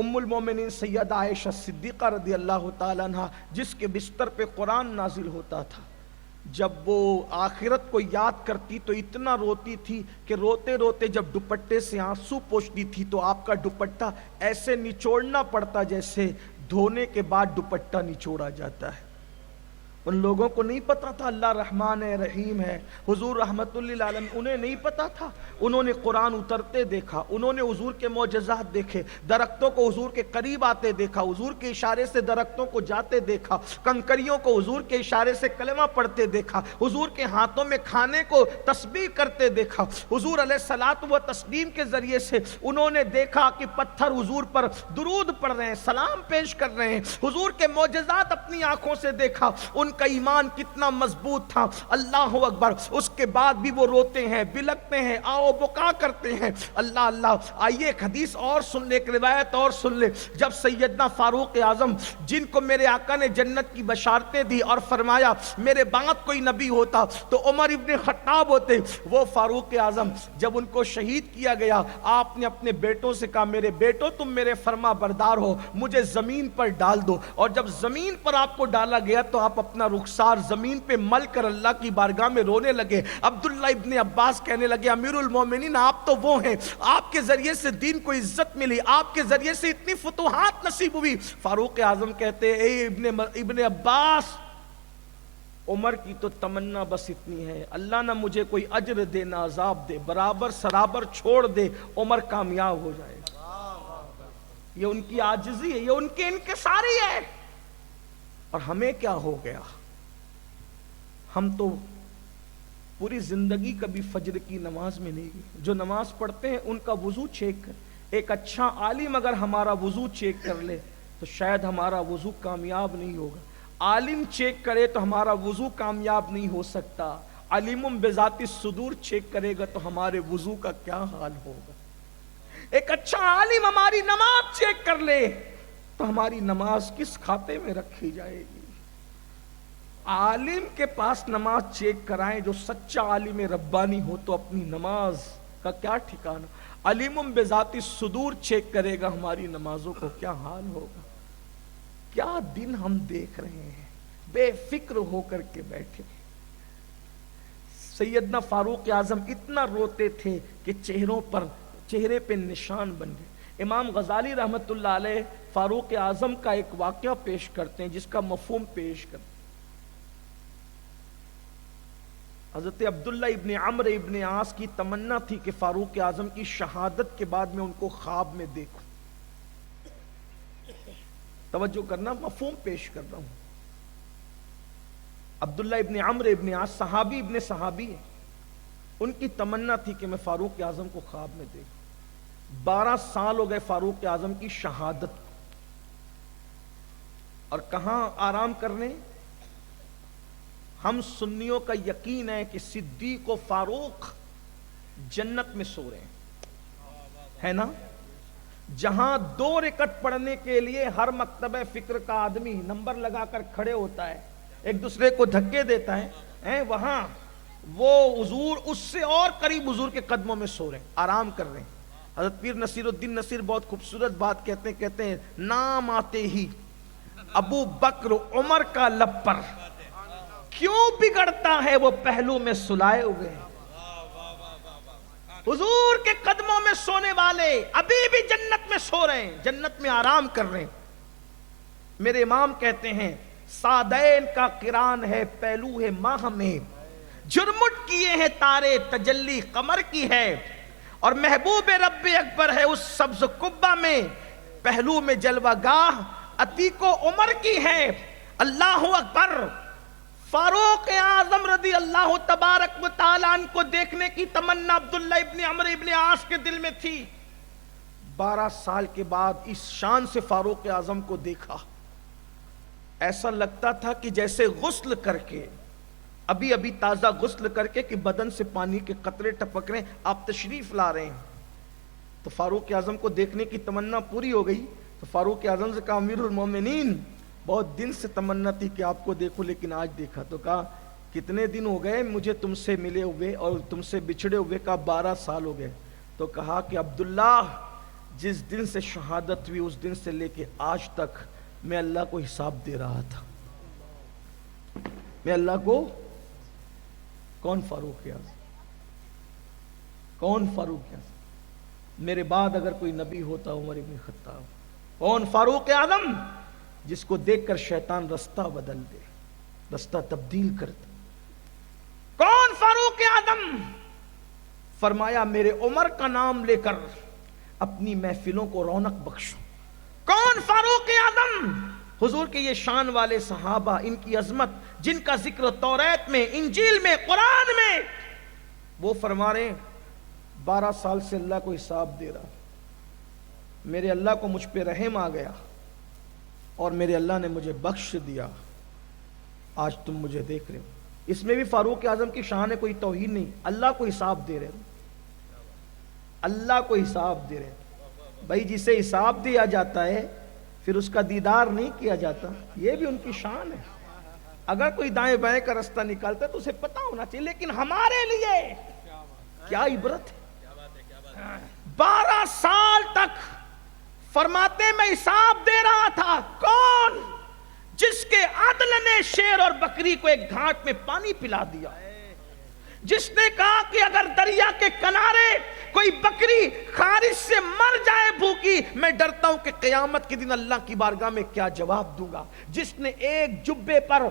ام المومنین سیدہ عائشہ صدیقہ رضی اللہ تعالیٰ عنہ، جس کے بستر پہ قرآن نازل ہوتا تھا، جب وہ آخرت کو یاد کرتی تو اتنا روتی تھی کہ روتے روتے جب دوپٹے سے آنسو پوچھتی تھی تو آپ کا دوپٹہ ایسے نچوڑنا پڑتا جیسے دھونے کے بعد دوپٹہ نچوڑا جاتا ہے. ان لوگوں کو نہیں پتا تھا اللہ رحمان ہے رحیم ہے. حضور رحمت للعالمین انہیں نہیں پتا تھا. انہوں نے قرآن اترتے دیکھا، انہوں نے حضور کے معجزات دیکھے، درختوں کو حضور کے قریب آتے دیکھا، حضور کے اشارے سے درختوں کو جاتے دیکھا، کنکریوں کو حضور کے اشارے سے کلمہ پڑھتے دیکھا، حضور کے ہاتھوں میں کھانے کو تسبیح کرتے دیکھا. حضور علیہ الصلوۃ و تسلیم کے ذریعے سے انہوں نے دیکھا کہ پتھر حضور پر درود پڑھ رہے ہیں، سلام پیش کر رہے ہیں. حضور کے معجزات اپنی آنکھوں سے دیکھا. ان کا ایمان کتنا مضبوط تھا. اللہ اکبر. اس کے بعد بھی وہ روتے ہیں، بلکتے ہیں، آؤ بکا کرتے ہیں. اللہ اللہ. آئیے ایک حدیث اور سن لے، ایک روایت اور سن لے. جب سیدنا فاروق اعظم، جن کو میرے آقا نے جنت کی بشارتیں دی اور فرمایا میرے بعد کوئی نبی ہوتا تو عمر ابن خطاب ہوتے، وہ فاروق اعظم جب ان کو شہید کیا گیا، آپ نے اپنے بیٹوں سے کہا میرے بیٹوں تم میرے فرما بردار ہو، مجھے زمین پر ڈال دو. اور جب زمین پر آپ کو ڈالا گیا تو آپ اپنا رخسار زمین پہ مل کر اللہ کی بارگاہ میں رونے لگے. عبداللہ ابن عباس کہنے لگے امیر المومنین آپ تو وہ ہیں، آپ کے ذریعے سے دین کو عزت ملی، آپ کے ذریعے سے اتنی فتوحات نصیب ہوئی. فاروق اعظم کہتے اے ابن عباس، عمر کی تو تمنا بس اتنی ہے، اللہ نہ مجھے کوئی اجر دے نہ عذاب دے، برابر سرابر چھوڑ دے، عمر کامیاب ہو جائے. یہ ان کی عاجزی ہے، یہ ان کے انکساری ہے. اور ہمیں کیا ہو گیا؟ ہم تو پوری زندگی کبھی فجر کی نماز میں نہیں گئے. جو نماز پڑھتے ہیں ان کا وضو چیک کر. ایک اچھا عالم اگر ہمارا وضو چیک کر لے تو شاید ہمارا وضو کامیاب نہیں ہوگا. عالم چیک کرے تو ہمارا وضو کامیاب نہیں ہو سکتا. علیم بذات الصدور چیک کرے گا تو ہمارے وضو کا کیا حال ہوگا. ایک اچھا عالم ہماری نماز چیک کر لے تو ہماری نماز کس کھاتے میں رکھی جائے گی. عالم کے پاس نماز چیک کرائیں جو سچا عالم ربانی ہو تو اپنی نماز کا کیا ٹھکانہ. علیم بذات الصدور چیک کرے گا ہماری نمازوں کو کیا حال ہوگا. کیا دن ہم دیکھ رہے ہیں بے فکر ہو کر کے بیٹھے. سیدنا فاروق اعظم اتنا روتے تھے کہ چہرے پہ نشان بن گئے. امام غزالی رحمت اللہ علیہ فاروق اعظم کا ایک واقعہ پیش کرتے ہیں جس کا مفہوم پیش کرتے ہیں. حضرت عبداللہ ابن عمرو ابن عاص کی تمنا تھی کہ فاروق اعظم کی شہادت کے بعد میں ان کو خواب میں دیکھوں. توجہ کرنا، مفہوم پیش کر رہا ہوں. عبداللہ ابن عمرو ابن عاص صحابی ابن صحابی ہے. ان کی تمنا تھی کہ میں فاروق اعظم کو خواب میں دیکھوں. 12 سال ہو گئے فاروق اعظم کی شہادت کو، اور کہاں آرام کرنے؟ ہم سنیوں کا یقین ہے کہ صدیق و فاروق جنت میں سو رہے ہیں، ہے نا؟ جہاں 2 رکعت پڑھنے کے لیے ہر مکتبہ فکر کا آدمی نمبر لگا کر کھڑے ہوتا ہے، ایک دوسرے کو دھکے دیتا ہے، وہاں وہ حضور اس سے اور قریب حضور کے قدموں میں سو رہے ہیں، آرام کر رہے ہیں. حضرت پیر نصیر الدین نصیر بہت خوبصورت بات کہتے ہیں نام آتے ہی ابو بکر عمر کا لب پر کیوں بگڑتا ہے وہ پہلو میں سلائے ہوئے ہیں. حضور کے قدموں میں سونے والے ابھی بھی جنت میں سو رہے ہیں، جنت میں آرام کر رہے ہیں. میرے امام کہتے ہیں سادین کا قران ہے پہلو ہے ماہ میں، جرمٹ کیے ہیں تارے تجلی قمر کی ہے، اور محبوب رب اکبر ہے اس سبز قبہ میں، پہلو میں جلوہ گاہ عتیق و عمر کی ہے. اللہ اکبر. فاروق اعظم رضی اللہ تبارک و تعالیٰ عنہ کو دیکھنے کی تمنا عبداللہ ابن عمرو ابن عاص کے دل میں تھی. 12 سال کے بعد اس شان سے فاروق اعظم کو دیکھا، ایسا لگتا تھا کہ جیسے غسل کر کے، ابھی تازہ غسل کر کے کہ بدن سے پانی کے قطرے ٹپک رہے ہیں، آپ تشریف لا رہے ہیں. تو فاروق اعظم کو دیکھنے کی تمنا پوری ہو گئی. تو فاروق اعظم سے کہا امیر المومنین بہت دن سے تمنا تھی کہ آپ کو دیکھوں لیکن آج دیکھا. تو کہا کتنے دن ہو گئے مجھے تم سے ملے ہوئے اور تم سے بچھڑے ہوئے؟ کہا 12 سال ہو گئے. تو کہا کہ عبداللہ جس دن سے شہادت ہوئی اس دن سے لے کے آج تک میں اللہ کو حساب دے رہا تھا. میں اللہ کو کون فاروق اعظم، کون فاروق اعظم؟ میرے بعد اگر کوئی نبی ہوتا عمر ابن خطاب. کون فاروق اعظم جس کو دیکھ کر شیطان رستہ بدل دے، رستہ تبدیل کر دے. کون فاروق اعظم؟ فرمایا میرے عمر کا نام لے کر اپنی محفلوں کو رونق بخشو. کون فاروق اعظم؟ حضور کے یہ شان والے صحابہ، ان کی عظمت جن کا ذکر توریت میں، انجیل میں، قرآن میں. وہ فرما رہے ہیں 12 سال سے اللہ کو حساب دے رہا، میرے اللہ کو مجھ پہ رحم آ گیا اور میرے اللہ نے مجھے بخش دیا. آج تم مجھے دیکھ رہے ہو. اس میں بھی فاروق اعظم کی شان ہے، کوئی توہین نہیں. اللہ کو حساب دے رہے، اللہ کو حساب دے رہے. بھائی جسے حساب دیا جاتا ہے پھر اس کا دیدار نہیں کیا جاتا، یہ بھی ان کی شان ہے. اگر کوئی دائیں بائیں کا رستہ نکالتا ہے تو اسے پتا ہونا چاہیے، لیکن ہمارے لیے کیا عبرت ہے. 12 سال تک فرماتے میں حساب دے رہا تھا. کون؟ جس کے عدل نے شیر اور بکری کو ایک گھاٹ میں پانی پلا دیا، جس نے کہا کہ اگر دریا کے کنارے کوئی بکری خارش سے مر جائے بھوکی، میں ڈرتا ہوں کہ قیامت کے دن اللہ کی بارگاہ میں کیا جواب دوں گا. جس نے ایک جبے پر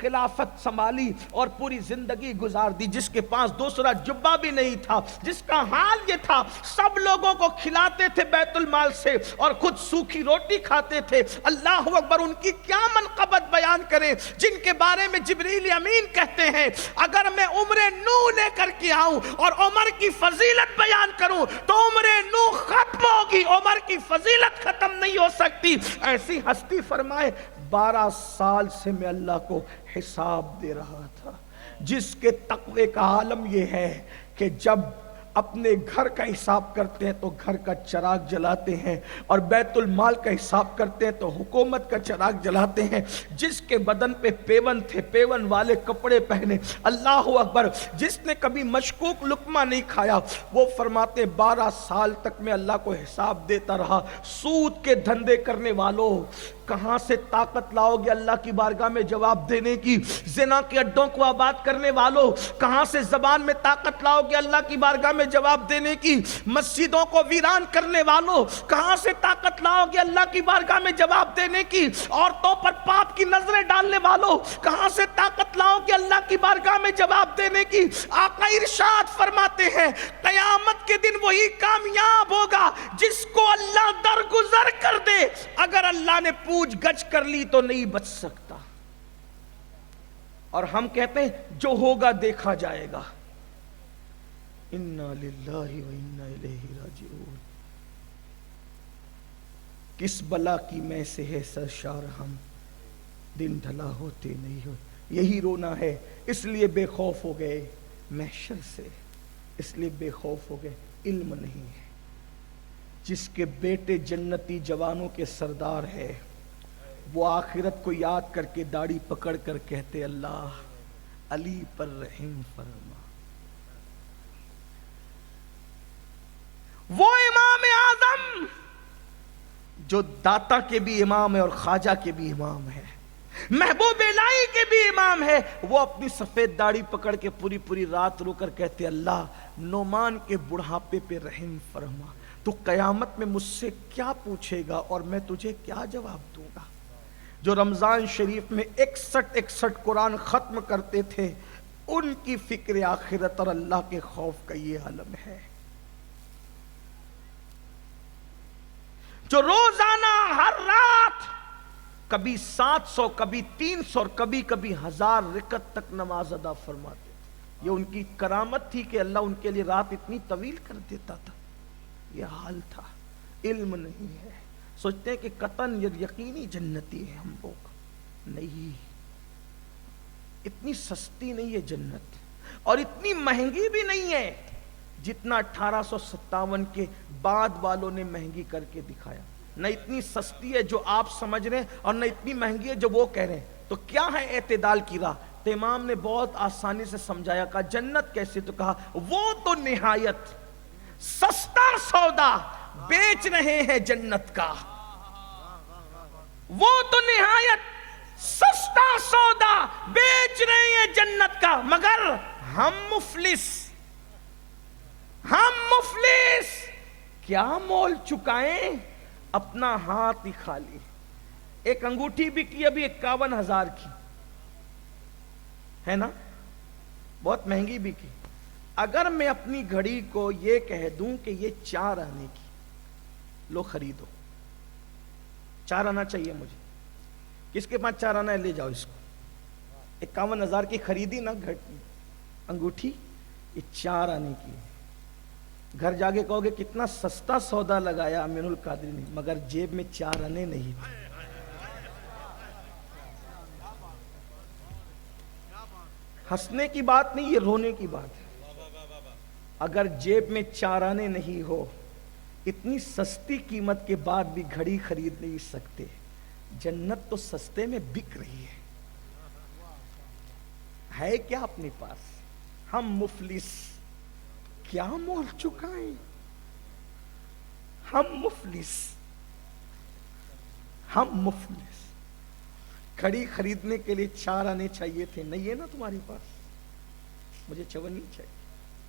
خلافت سنبھالی اور پوری زندگی گزار دی، جس کے پاس دوسرا جبہ بھی نہیں تھا، جس کا حال یہ تھا سب لوگوں کو کھلاتے تھے بیت المال سے اور خود سوکھی روٹی کھاتے تھے. اللہ اکبر. ان کی کیا منقبت بیان کریں جن کے بارے میں جبریل امین کہتے ہیں اگر میں عمر نوح لے کر کے آؤں اور عمر کی فضیلت بیان کروں تو عمر نوح ختم ہوگی، عمر کی فضیلت ختم نہیں ہو سکتی. ایسی ہستی فرمائے 12 سال سے میں اللہ کو حساب دے رہا تھا، جس کے تقوی کا عالم یہ ہے کہ جب اپنے گھر کا حساب کرتے ہیں تو گھر کا چراغ جلاتے ہیں، اور بیت المال کا حساب کرتے ہیں تو حکومت کا چراغ جلاتے ہیں۔ جس کے بدن پہ پیون تھے، پیون والے کپڑے پہنے، اللہ اکبر، جس نے کبھی مشکوک لقمہ نہیں کھایا، وہ فرماتے 12 سال تک میں اللہ کو حساب دیتا رہا۔ سود کے دھندے کرنے والوں، کہاں سے طاقت لاؤ گے اللہ کی بارگاہ میں جواب دینے کی؟ زنا کے اڈوں کو آباد کرنے والوں، کہاں سے زبان میں طاقت لاؤ گے اللہ کی بارگاہ میں جواب دینے کی؟ مسجدوں کو ویران کرنے والوں، کہاں سے طاقت لاؤ گے اللہ کی بارگاہ میں جواب دینے کی؟ عورتوں پر پاپ کی نظریں ڈالنے والوں، کہاں سے طاقت لاؤ گے اللہ کی بارگاہ میں جواب دینے کی؟ آقا ارشاد فرماتے ہیں قیامت کے دن وہی کامیاب ہوگا جس کو اللہ درگزر کر دے۔ اگر اللہ نے پوچھ گچھ کر لی تو نہیں بچ سکتا۔ اور ہم کہتے ہیں جو ہوگا دیکھا جائے گا۔ انا للہ و انا الیہ راجعون۔ کس بلا کی میں سے ہے سرشار ہم، دن ڈھلا ہوتے نہیں ہو۔ یہی رونا ہے، اس لیے بے خوف ہو گئے محشر سے، اس لیے بے خوف ہو گئے، علم نہیں ہے۔ جس کے بیٹے جنتی جوانوں کے سردار ہے، وہ آخرت کو یاد کر کے داڑھی پکڑ کر کہتے اللہ علی پر رحم فرما۔ وہ امام اعظم جو داتا کے بھی امام ہے اور خواجہ کے بھی امام ہے، محبوب الہی کے بھی امام ہے، وہ اپنی سفید داڑھی پکڑ کے پوری پوری رات رو کر کہتے اللہ نعمان کے بڑھاپے پہ رحم فرما۔ تو قیامت میں مجھ سے کیا پوچھے گا اور میں تجھے کیا جواب دوں گا؟ جو رمضان شریف میں 61 قرآن ختم کرتے تھے، ان کی فکر آخرت اور اللہ کے خوف کا یہ عالم ہے۔ جو روزانہ ہر رات کبھی 700 کبھی 300 اور کبھی کبھی 1000 رکعت تک نماز ادا فرماتے تھے، یہ ان کی کرامت تھی کہ اللہ ان کے لیے رات اتنی طویل کر دیتا تھا۔ یہ حال تھا، علم نہیں ہے۔ سوچتے ہیں کہ قطعاً یقینی جنتی ہے ہم لوگ، نہیں، اتنی سستی نہیں ہے جنت، اور اتنی مہنگی بھی نہیں ہے جتنا 1857 کے بعد والوں نے مہنگی کر کے دکھایا۔ نہ اتنی سستی ہے جو آپ سمجھ رہے ہیں، اور نہ اتنی مہنگی ہے جو وہ کہہ رہے ہیں۔ تو کیا ہے اعتدال کی راہ؟ تو امام نے بہت آسانی سے سمجھایا، کہا جنت کیسے؟ تو کہا وہ تو نہایت سستا سودا بیچ رہے ہیں جنت کا، وہ تو نہایت سستا سودا بیچ رہے ہیں جنت کا، مگر ہم مفلس کیا مول چکائیں؟ اپنا ہاتھ ہی خالی۔ ایک انگوٹھی بکی ابھی 51,000 کی ہے نا، بہت مہنگی بکی۔ اگر میں اپنی گھڑی کو یہ کہہ دوں کہ یہ 4 آنے کی، لو خریدو، 4 آنا چاہیے مجھے، کس کے پاس 4 آنا ہے لے جاؤ اس کو۔ 51,000 کی خریدی نا انگوٹھی، یہ 4 آنے کی ہے۔ گھر جا کے کہو گے کتنا سستا سودا لگایا امین القادری نے، مگر جیب میں 4 آنے نہیں تھے۔ ہنسنے کی بات نہیں، یہ رونے کی بات ہے۔ اگر جیب میں 4 آنے نہیں ہو، اتنی سستی قیمت کے بعد بھی گھڑی خرید نہیں سکتے۔ جنت تو سستے میں بک رہی ہے کیا اپنے پاس؟ ہم مفلس کیا مول چکائیں؟ ہم مفلس گھڑی خریدنے کے لیے 4 آنے چاہیے تھے، نہیں ہے نا تمہارے پاس؟ مجھے 54 چاہیے،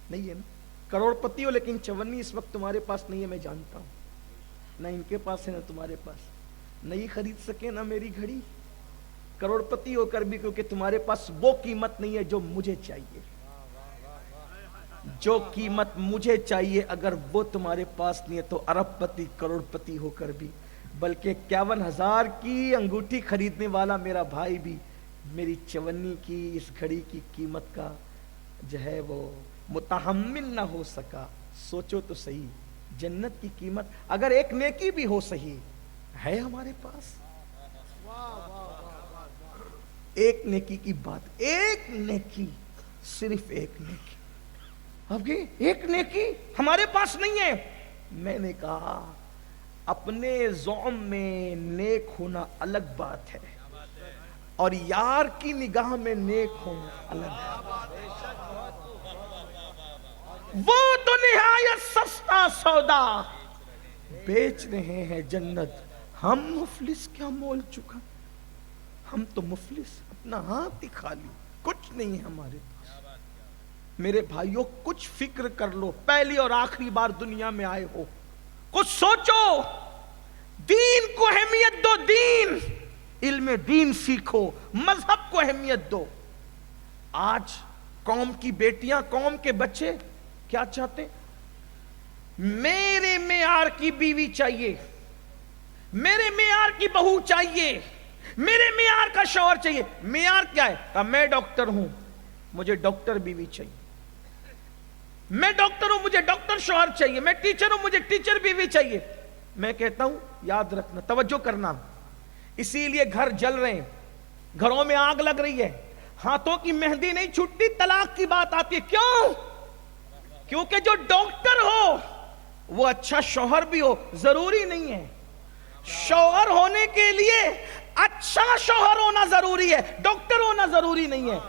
نہیں ہے نا؟ کروڑ پتی ہو لیکن 54 اس وقت تمہارے پاس نہیں ہے، میں جانتا ہوں، نہ ان کے پاس ہے نہ تمہارے پاس، نہیں خرید سکے نا میری گھڑی، کروڑ پتی ہو کر بھی، کیونکہ تمہارے پاس وہ قیمت نہیں ہے جو مجھے چاہیے۔ جو قیمت مجھے چاہیے اگر وہ تمہارے پاس نہیں ہے تو ارب پتی کروڑ پتی ہو کر بھی، بلکہ 51,000 کی انگوٹھی خریدنے والا میرا بھائی بھی میری 54 کی اس گھڑی کی قیمت کا جو ہے وہ متحمل نہ ہو سکا۔ سوچو تو صحیح، جنت کی قیمت اگر ایک نیکی بھی ہو صحیح ہے ہمارے پاس، ایک نیکی کی بات، ایک نیکی، صرف ایک نیکی، اب یہ ایک نیکی ہمارے پاس نہیں ہے. میں نے کہا اپنے زوم میں نیک ہونا الگ بات ہے اور یار کی نگاہ میں نیک ہونا الگ ہے. وہ تو نہایت سستا سودا بیچ رہے ہیں جنت, ہم مفلس کیا مول چکا. ہم تو مفلس, اپنا ہاتھ ہی خالی, کچھ نہیں ہے ہمارے پاس. میرے بھائیوں کچھ فکر کر لو, پہلی اور آخری بار دنیا میں آئے ہو, کچھ سوچو, دین کو اہمیت دو. دین, علم دین سیکھو, مذہب کو اہمیت دو. آج قوم کی بیٹیاں, قوم کے بچے کیا چاہتے؟ میرے معیار کی بیوی چاہیے, میرے معیار کی بہو چاہیے, میرے معیار کا شوہر چاہیے. معیار کیا ہے؟ کہا میں ڈاکٹر ہوں, مجھے ڈاکٹر بیوی چاہیے. میں ڈاکٹر ہوں, مجھے ڈاکٹر شوہر چاہیے. میں ٹیچر ہوں, مجھے ٹیچر بیوی چاہیے. میں کہتا ہوں یاد رکھنا, توجہ کرنا, اسی لیے گھر جل رہے ہیں, گھروں میں آگ لگ رہی ہے, ہاتھوں کی مہندی نہیں چھٹتی, طلاق کی بات آتی ہے. کیوں؟ کیونکہ جو ڈاکٹر ہو وہ اچھا شوہر بھی ہو ضروری نہیں ہے. شوہر ہونے کے لیے اچھا شوہر ہونا ضروری ہے, ڈاکٹر ہونا ضروری نہیں ہے.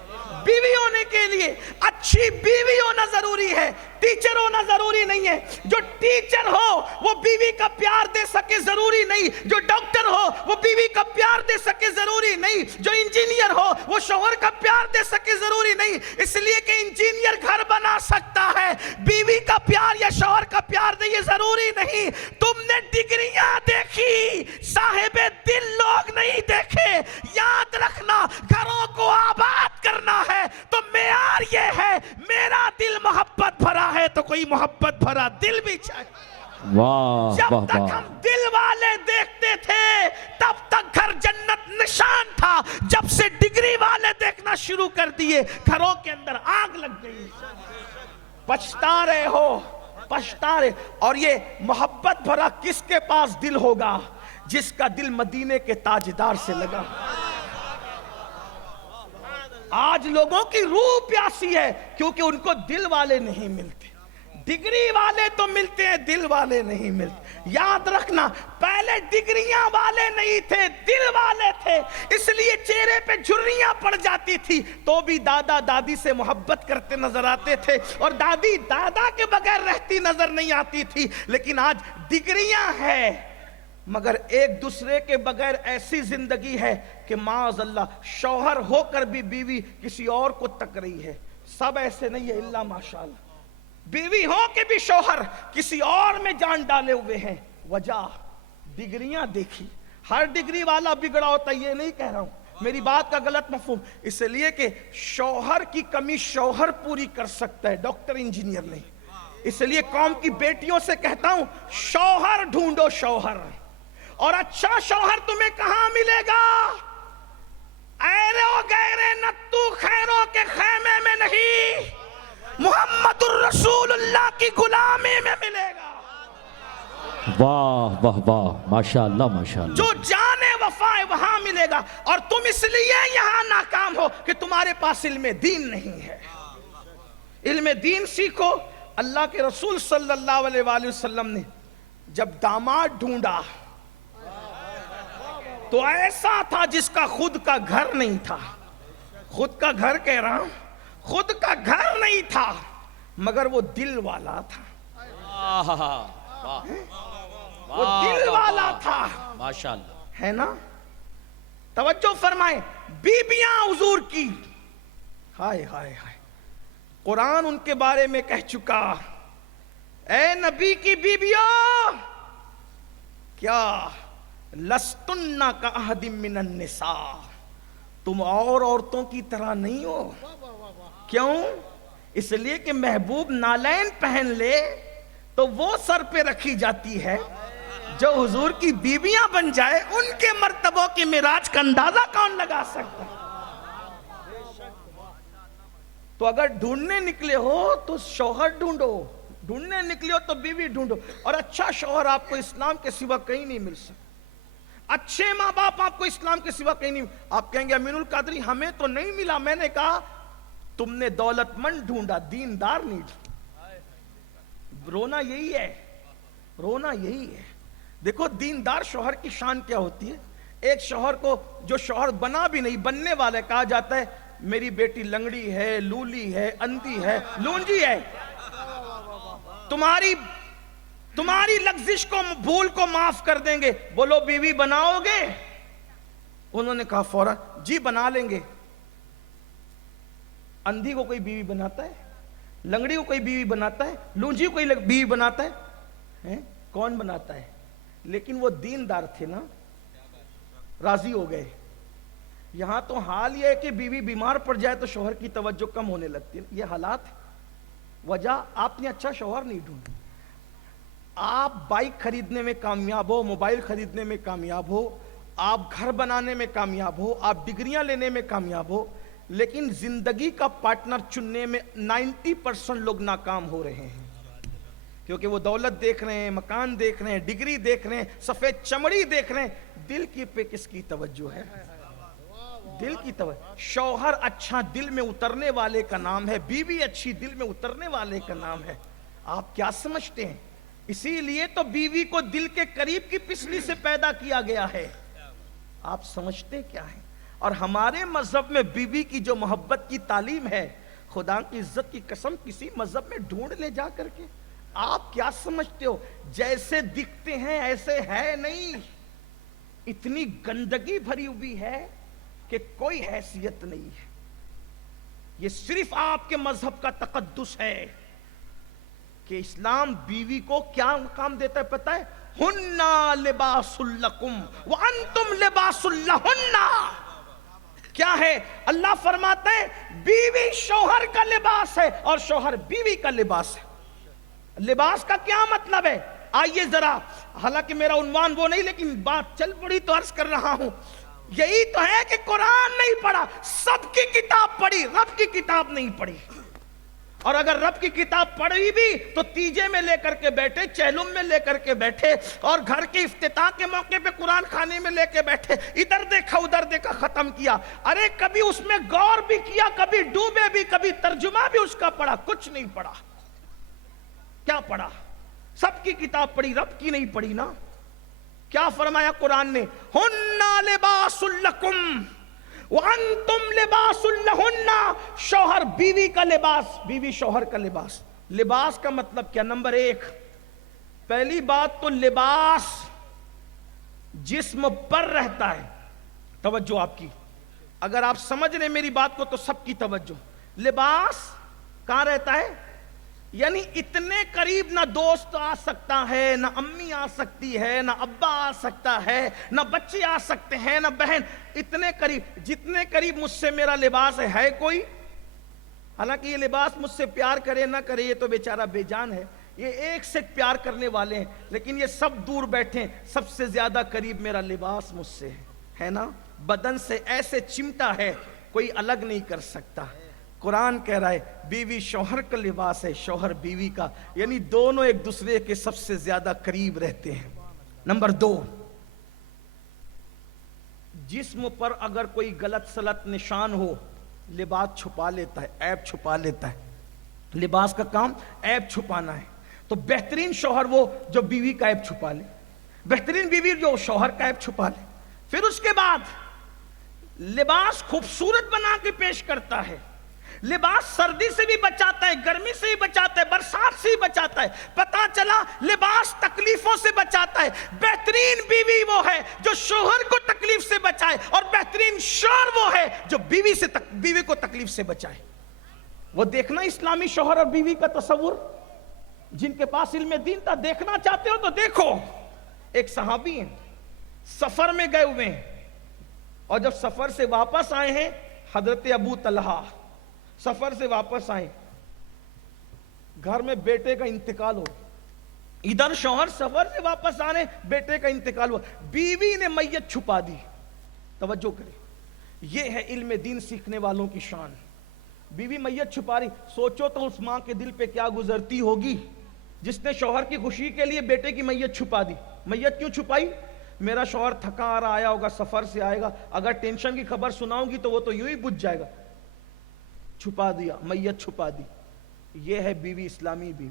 بیوی ہونے کے لیے اچھی بیوی ہونا ضروری ہے, ٹیچر ہونا ضروری نہیں ہے. جو ٹیچر ہو وہ بیوی کا پیار دے سکے ضروری نہیں, جو ڈاکٹر ہو وہ بیوی کا پیار دے سکے ضروری نہیں, جو انجینئر ہو وہ شوہر کا پیار دے سکے ضروری نہیں. اس لیے کہ انجینئر گھر بنا سکتا ہے, بیوی کا پیار یا شوہر کا پیار دے یہ ضروری نہیں. تم نے ڈگریاں دیکھی, صاحب دل لوگ نہیں دیکھے. یاد رکھنا, گھروں کو آباد کرنا ہے تو معیار یہ ہے, میرا دل محبت بھرا ہے تو کوئی محبت بھرا دل بھی چاہیے. واہ جب واہ تک واہ, ہم دل والے دیکھتے تھے تب تک گھر جنت نشان تھا. جب سے ڈگری والے دیکھنا شروع کر دیے گھروں کے اندر آگ لگ گئی. پچھتا رہے ہو, پچھتا رہے. اور یہ محبت بھرا کس کے پاس دل ہوگا؟ جس کا دل مدینے کے تاجدار سے لگا. آج لوگوں کی روح پیاسی ہے کیونکہ ان کو دل والے نہیں ملتے. ڈگری والے تو ملتے ہیں, دل والے نہیں ملتے. یاد رکھنا, پہلے ڈگریاں والے نہیں تھے, دل والے تھے. اس لیے چہرے پہ جھریاں پڑ جاتی تھی تو بھی دادا دادی سے محبت کرتے نظر آتے تھے, اور دادی دادا کے بغیر رہتی نظر نہیں آتی تھی. لیکن آج ڈگریاں ہیں مگر ایک دوسرے کے بغیر ایسی زندگی ہے کہ معاذ اللہ شوہر ہو کر بھی بیوی کسی اور کو تک رہی ہے. سب ایسے نہیں ہے الا ماشاءاللہ. بیوی ہو کے بھی شوہر کسی اور میں جان ڈالے ہوئے ہیں. وجہ ڈگریاں دیکھی. ہر ڈگری والا بگڑا ہوتا یہ نہیں کہہ رہا ہوں, میری بات کا غلط مفہوم. اس لیے کہ شوہر کی کمی شوہر پوری کر سکتا ہے, ڈاکٹر انجینئر نہیں. اس لیے قوم کی بیٹیوں سے کہتا ہوں شوہر ڈھونڈو, شوہر. اور اچھا شوہر تمہیں کہاں ملے گا؟ ایرے و گیرے نتو خیروں کے خیمے میں نہیں, محمد الرسول اللہ کی غلامی میں ملے گا. واہ واہ واہ, ماشاءاللہ ماشاءاللہ. جو جانے وفا ہے وہاں ملے گا. اور تم اس لیے یہاں ناکام ہو کہ تمہارے پاس علم دین نہیں ہے. علم دین سیکھو. اللہ کے رسول صلی اللہ علیہ وآلہ وسلم نے جب داماد ڈھونڈا تو ایسا تھا جس کا خود کا گھر نہیں تھا. خود کا گھر کہہ رہا ہوں, خود کا گھر نہیں تھا مگر وہ دل والا تھا. وہ دل والا تھا, ماشاءاللہ ہے نا. توجہ فرمائیں, بیبیاں حضور کی, ہائے ہائے ہائے, قرآن ان کے بارے میں کہہ چکا, اے نبی کی بیبیوں کیا لستن کا احد من النساء, تم اور عورتوں کی طرح نہیں ہو. کیوں؟ اس لیے کہ محبوب نالین پہن لے تو وہ سر پہ رکھی جاتی ہے, جو حضور کی بیویاں بن جائے ان کے مرتبوں کی معراج کا اندازہ کون لگا سکتا. تو اگر ڈھونڈنے نکلے ہو تو شوہر ڈھونڈو, ڈھونڈنے نکلے ہو تو بیوی ڈھونڈو. اور اچھا شوہر آپ کو اسلام کے سوا کہیں نہیں مل سکتا. اچھے ماں باپ آپ کو اسلام کے سوا کہیں نہیں. آپ کہیں گے امین القادری ہمیں تو نہیں ملا. میں نے کہا تم نے دولت مند ڈھونڈا, دیندار نہیں ڈھونڈا. رونا یہی ہے، رونا یہی ہے۔ دیکھو دیندار شوہر کی شان کیا ہوتی ہے۔ ایک شوہر کو جو شوہر بنا بھی نہیں، بننے والا کہا جاتا ہے میری بیٹی لنگڑی ہے، لولی ہے، اندھی ہے، لونجی ہے، تمہاری لغزش کو، بھول کو معاف کر دیں گے، بولو بیوی بناؤ گے؟ انہوں نے کہا فوراً جی بنا لیں گے۔ اندھی کو کوئی بیوی بناتا ہے؟ لنگڑی کو کوئی بیوی بناتا ہے؟ لونجی کو کوئی بیوی بناتا ہے؟ کون بناتا ہے؟ لیکن وہ دیندار تھے نا، راضی ہو گئے۔ یہاں تو حال یہ ہے کہ بیوی بیمار پڑ جائے تو شوہر کی توجہ کم ہونے لگتی ہے۔ یہ حالات، وجہ آپ نے اچھا شوہر نہیں ڈھونڈا۔ آپ بائک خریدنے میں کامیاب ہو، موبائل خریدنے میں کامیاب ہو، آپ گھر بنانے میں کامیاب ہو، آپ ڈگریاں لینے میں کامیاب ہو، لیکن زندگی کا پارٹنر چننے میں 90% لوگ ناکام ہو رہے ہیں، کیونکہ وہ دولت دیکھ رہے ہیں، مکان دیکھ رہے ہیں، ڈگری دیکھ رہے ہیں، سفید چمڑی دیکھ رہے ہیں۔ دل کی پہ کس کی توجہ ہے؟ دل کی توجہ۔ شوہر اچھا دل میں اترنے والے کا نام ہے، بیوی اچھی دل میں اترنے والے کا نام ہے۔ آپ کیا سمجھتے ہیں؟ اسی لیے تو بیوی کو دل کے قریب کی پسلی سے پیدا کیا گیا ہے۔ آپ سمجھتے کیا ہیں؟ اور ہمارے مذہب میں بیوی کی جو محبت کی تعلیم ہے، خدا کی عزت کی قسم کسی مذہب میں ڈھونڈ لے جا کر کے۔ آپ کیا سمجھتے ہو جیسے دکھتے ہیں ایسے ہے نہیں، اتنی گندگی بھری ہوئی ہے کہ کوئی حیثیت نہیں ہے۔ یہ صرف آپ کے مذہب کا تقدس ہے کہ اسلام بیوی کو کیا مقام دیتا ہے پتہ ہے؟ ہننا لباس لکم وانتم لباس لہن۔ کیا ہے؟ اللہ فرماتا ہے بیوی شوہر کا لباس ہے اور شوہر بیوی کا لباس ہے۔ لباس کا کیا مطلب ہے؟ آئیے ذرا، حالانکہ میرا عنوان وہ نہیں لیکن بات چل پڑی تو عرض کر رہا ہوں۔ یہی تو ہے کہ قرآن نہیں پڑھا، سب کی کتاب پڑھی، رب کی کتاب نہیں پڑھی۔ اور اگر رب کی کتاب پڑھی بھی تو تیجے میں لے کر کے بیٹھے، چہلم میں لے کر کے بیٹھے، اور گھر کے افتتاح کے موقع پہ قرآن خانے میں لے کے بیٹھے، ادھر دیکھا ادھر دیکھا، ختم کیا۔ ارے کبھی اس میں غور بھی کیا، کبھی ڈوبے بھی، کبھی ترجمہ بھی اس کا پڑھا؟ کچھ نہیں پڑھا۔ کیا پڑھا؟ سب کی کتاب پڑھی، رب کی نہیں پڑھی نا۔ کیا فرمایا قرآن نے؟ ہننا لباس لکم وانتم لباس لہن۔ شوہر بیوی کا لباس، بیوی شوہر کا لباس۔ لباس کا مطلب کیا؟ نمبر ایک، پہلی بات تو لباس جسم پر رہتا ہے۔ توجہ آپ کی، اگر آپ سمجھ رہے میری بات کو تو سب کی توجہ۔ لباس کہاں رہتا ہے؟ یعنی اتنے قریب نہ دوست آ سکتا ہے، نہ امی آ سکتی ہے، نہ ابا آ سکتا ہے، نہ بچے آ سکتے ہیں، نہ بہن۔ اتنے قریب، جتنے قریب مجھ سے میرا لباس ہے کوئی؟ حالانکہ یہ لباس مجھ سے پیار کرے نہ کرے یہ تو بیچارہ بے جان ہے، یہ ایک سے پیار کرنے والے ہیں، لیکن یہ سب دور بیٹھے ہیں۔ سب سے زیادہ قریب میرا لباس مجھ سے ہے نا، بدن سے ایسے چمٹا ہے کوئی الگ نہیں کر سکتا۔ قرآن کہہ رہا ہے بیوی شوہر کا لباس ہے، شوہر بیوی کا، یعنی دونوں ایک دوسرے کے سب سے زیادہ قریب رہتے ہیں۔ نمبر دو، جسم پر اگر کوئی غلط سلط نشان ہو، لباس چھپا لیتا ہے، عیب چھپا لیتا ہے۔ لباس کا کام عیب چھپانا ہے۔ تو بہترین شوہر وہ جو بیوی کا عیب چھپا لے، بہترین بیوی جو شوہر کا عیب چھپا لے۔ پھر اس کے بعد لباس خوبصورت بنا کے پیش کرتا ہے۔ لباس سردی سے بھی بچاتا ہے، گرمی سے بھی بچاتا ہے، برسات سے بھی بچاتا ہے۔ پتا چلا لباس تکلیفوں سے بچاتا ہے۔ بہترین بیوی وہ ہے جو شوہر کو تکلیف سے بچائے، اور بہترین شوہر وہ ہے جو بیوی کو تکلیف سے بچائے۔ وہ دیکھنا اسلامی شوہر اور بیوی کا تصور، جن کے پاس علم دین تھا، دیکھنا چاہتے ہو تو دیکھو۔ ایک صحابی ہیں، سفر میں گئے ہوئے ہیں، اور جب سفر سے واپس آئے ہیں، حضرت ابو طلحہ سفر سے واپس آئے، گھر میں بیٹے کا انتقال ہو، ادھر شوہر سفر سے واپس آنے، بیٹے کا انتقال ہوا، بیوی نے میت چھپا دی۔ توجہ کریں، یہ ہے علم دین سیکھنے والوں کی شان۔ بیوی میت چھپا رہی، سوچو تو اس ماں کے دل پہ کیا گزرتی ہوگی جس نے شوہر کی خوشی کے لیے بیٹے کی میت چھپا دی۔ میت کیوں چھپائی؟ میرا شوہر تھکا آ رہا آیا ہوگا، سفر سے آئے گا، اگر ٹینشن کی خبر سناؤں گی تو وہ تو یوں ہی بجھ جائے گا۔ چھپا دیا، میت چھپا دی۔ یہ ہے بیوی، اسلامی بیوی۔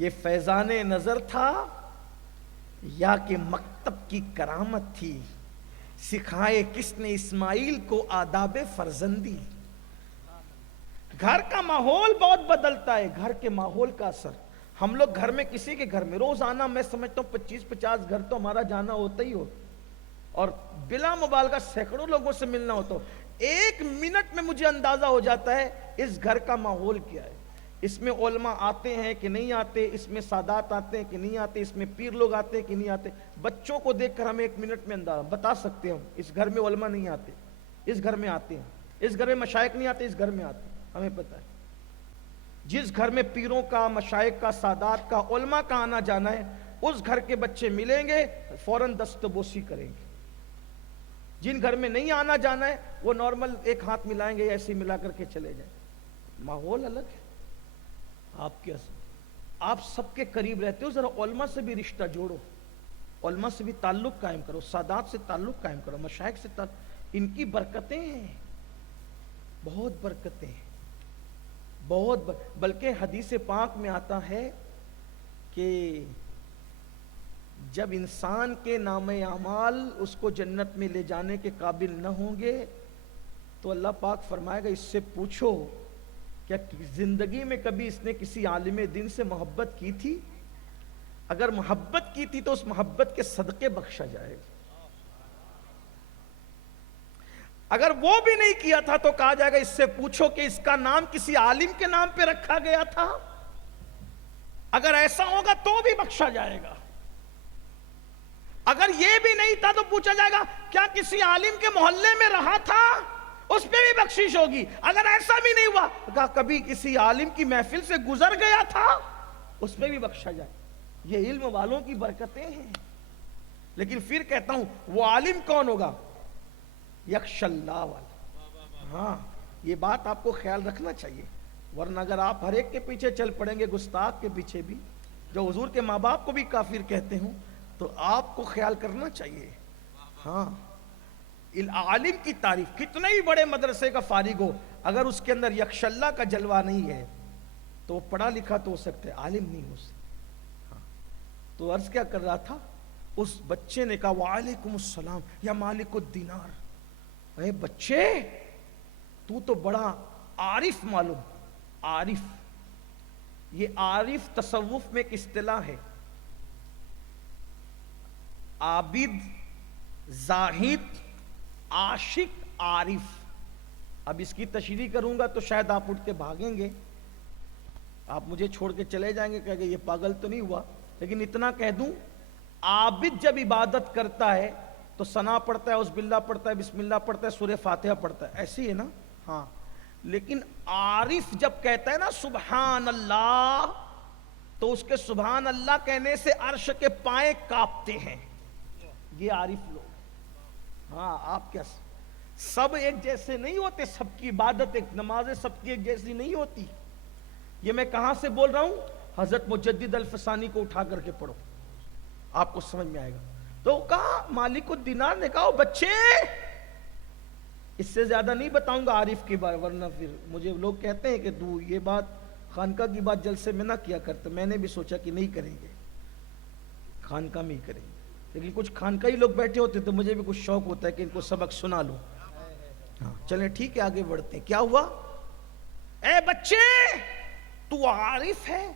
یہ فیضان نظر تھا یا کہ مکتب کی کرامت تھی؟ سکھائے کس نے اسماعیل کو آداب فرزندی؟ گھر کا ماحول بہت بدلتا ہے، گھر کے ماحول کا اثر. ہم لوگ گھر میں کسی کے گھر میں روزانہ میں سمجھتا ہوں 25-50 گھر تو ہمارا جانا ہوتا ہی ہو، اور بلا مبالغہ سینکڑوں لوگوں سے ملنا ہوتا ہو. 1 منٹ میں مجھے اندازہ ہو جاتا ہے اس گھر کا ماحول کیا ہے، اس میں علماء آتے ہیں کہ نہیں آتے، اس میں سادات آتے ہیں کہ نہیں آتے، اس میں پیر لوگ آتے ہیں کہ نہیں آتے. بچوں کو دیکھ کر ہمیں 1 منٹ میں اندازہ بتا سکتے ہیں اس گھر میں علماء نہیں آتے، اس گھر میں آتے ہیں، اس گھر میں مشائخ نہیں آتے، اس گھر میں آتے ہیں. ہمیں پتہ ہے جس گھر میں پیروں کا، مشائخ کا، سادات کا، علماء کا آنا جانا ہے، اس گھر کے بچے ملیں گے فوراً دستبوسی کریں گے. جن گھر میں نہیں آنا جانا ہے وہ نارمل ایک ہاتھ ملائیں گے، ایسے ملا کر کے چلے جائیں. ماحول الگ ہے. آپ سب کے قریب رہتے ہو، ذرا علماء سے بھی رشتہ جوڑو، علماء سے بھی تعلق قائم کرو، سادات سے تعلق قائم کرو، مشائخ سے تعلق. ان کی برکتیں ہیں، بہت برکتیں ہیں، بلکہ حدیث پاک میں آتا ہے کہ جب انسان کے نام اعمال اس کو جنت میں لے جانے کے قابل نہ ہوں گے تو اللہ پاک فرمائے گا اس سے پوچھو کیا زندگی میں کبھی اس نے کسی عالم دین سے محبت کی تھی؟ اگر محبت کی تھی تو اس محبت کے صدقے بخشا جائے گا. اگر وہ بھی نہیں کیا تھا تو کہا جائے گا اس سے پوچھو کہ اس کا نام کسی عالم کے نام پہ رکھا گیا تھا؟ اگر ایسا ہوگا تو بھی بخشا جائے گا. اگر یہ بھی نہیں تھا تو پوچھا جائے گا کیا کسی عالم کے محلے میں رہا تھا؟ اس پہ بھی بخشش ہوگی. اگر ایسا بھی نہیں ہوا کہا کبھی کسی عالم کی محفل سے گزر گیا تھا، اس پہ بھی بخشا جائے. یہ علم والوں کی برکتیں ہیں. لیکن پھر کہتا ہوں وہ عالم کون ہوگا؟ یخش اللہ والا. ہاں یہ بات آپ کو خیال رکھنا چاہیے، ورنہ اگر آپ ہر ایک کے پیچھے چل پڑیں گے، گستاخ کے پیچھے بھی، جو حضور کے ماں باپ کو بھی کافر کہتے ہوں، تو آپ کو خیال کرنا چاہیے. ہاں عالم کی تعریف، کتنے ہی بڑے مدرسے کا فارغ ہو، اگر اس کے اندر یکش اللہ کا جلوہ نہیں ہے تو وہ پڑھا لکھا تو ہو سکتا ہے، عالم نہیں ہو سکتا. تو عرض کیا کر رہا تھا، اس بچے نے کہا وعلیکم السلام یا مالک الدینار. اے بچے تو تو بڑا عارف معلوم. عارف، یہ عارف تصوف میں ایک اصطلاح ہے. عابد، زاہد، عاشق، عارف. اب اس کی تشریح کروں گا تو شاید آپ اٹھ کے بھاگیں گے، آپ مجھے چھوڑ کے چلے جائیں گے، کہیں گے یہ پاگل تو نہیں ہوا. لیکن اتنا کہہ دوں، عابد جب عبادت کرتا ہے تو ثنا پڑھتا ہے، عوذ باللہ پڑھتا ہے، بسم اللہ پڑھتا ہے، سورہ فاتحہ پڑھتا ہے، ایسی ہے نا. ہاں لیکن عارف جب کہتا ہے نا سبحان اللہ، تو اس کے سبحان اللہ کہنے سے عرش کے پائیں کانپتے ہیں. یہ عارف لوگ. ہاں آپ کیا سب ایک جیسے نہیں ہوتے، سب کی عبادت ایک، نمازیں سب کی ایک جیسی نہیں ہوتی. یہ میں کہاں سے بول رہا ہوں؟ حضرت مجدد الفسانی کو اٹھا کر کے پڑھو، آپ کو سمجھ میں آئے گا. تو کہا مالک الدینار نے کہا بچے، اس سے زیادہ نہیں بتاؤں گا عارف کی بات، ورنہ پھر مجھے لوگ کہتے ہیں کہ تو یہ بات خانقاہ کی بات جلسے میں نہ کیا کرتے. میں نے بھی سوچا کہ نہیں کریں گے، خانقاہ میں ہی کریں گے. لیکن کچھ خانقاہی لوگ بیٹھے ہوتے تو مجھے بھی کچھ شوق ہوتا ہے کہ ان کو سبق سنا لوں. ہاں چلیں ٹھیک ہے، آگے بڑھتے ہیں. کیا ہوا؟ اے بچے تو عارف ہے،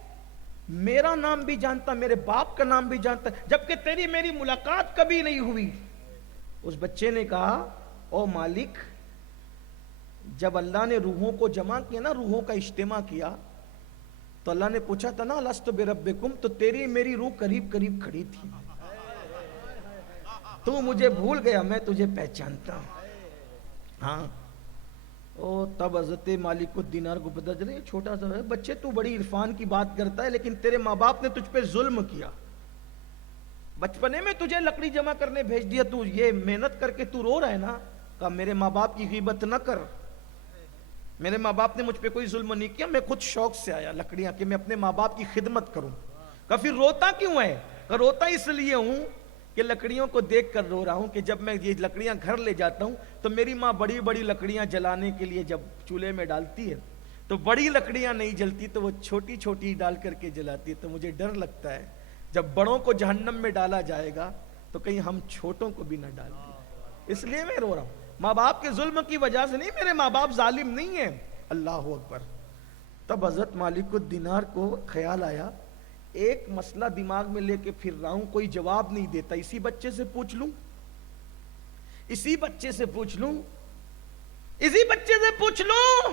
میرا نام بھی جانتا، میرے باپ کا نام بھی جانتا، جبکہ تیری میری ملاقات کبھی نہیں ہوئی. اس بچے نے کہا او مالک، جب اللہ نے روحوں کو جمع کیا نا، روحوں کا اجتماع کیا، تو اللہ نے پوچھا تھا نا لست بربکم، تو تیری میری روح قریب قریب کھڑی تھی. تو مجھے بھول گیا، میں تجھے پہچانتا ہوں. ہاں تب حضرت مالک الدینار کو پتہ چلے چھوٹا سا ہے بچے، تو بڑی عرفان کی بات کرتا ہے، لیکن تیرے ماں باپ نے تجھ پہ ظلم کیا. بچپنے میں تجھے لکڑی جمع کرنے بھیج دیا، تو یہ محنت کر کے تو رو رہا ہے نا. کہا میرے ماں باپ کی غیبت نہ کر، میرے ماں باپ نے مجھ پہ کوئی ظلم نہیں کیا، میں خود شوق سے آیا لکڑیاں کہ میں اپنے ماں باپ کی خدمت کروں. کہا پھر روتا کیوں ہے؟ کہا روتا اس لیے ہوں کہ لکڑیوں کو دیکھ کر رو رہا ہوں کہ جب میں یہ لکڑیاں گھر لے جاتا ہوں تو میری ماں بڑی بڑی لکڑیاں جلانے کے لیے جب چولہے میں ڈالتی ہے تو بڑی لکڑیاں نہیں جلتی تو وہ چھوٹی چھوٹی ڈال کر کے جلاتی ہے. تو مجھے ڈر لگتا ہے جب بڑوں کو جہنم میں ڈالا جائے گا تو کہیں ہم چھوٹوں کو بھی نہ ڈال دیں. اس لیے میں رو رہا ہوں. ماں باپ کے ظلم کی وجہ سے نہیں, میرے ماں باپ ظالم نہیں ہیں. اللہ اکبر. تب حضرت مالک الدینار کو خیال آیا ایک مسئلہ دماغ میں لے کے پھر رہا ہوں, کوئی جواب نہیں دیتا, اسی بچے سے پوچھ لوں, اسی بچے سے پوچھ لوں, اسی بچے سے پوچھ لوں.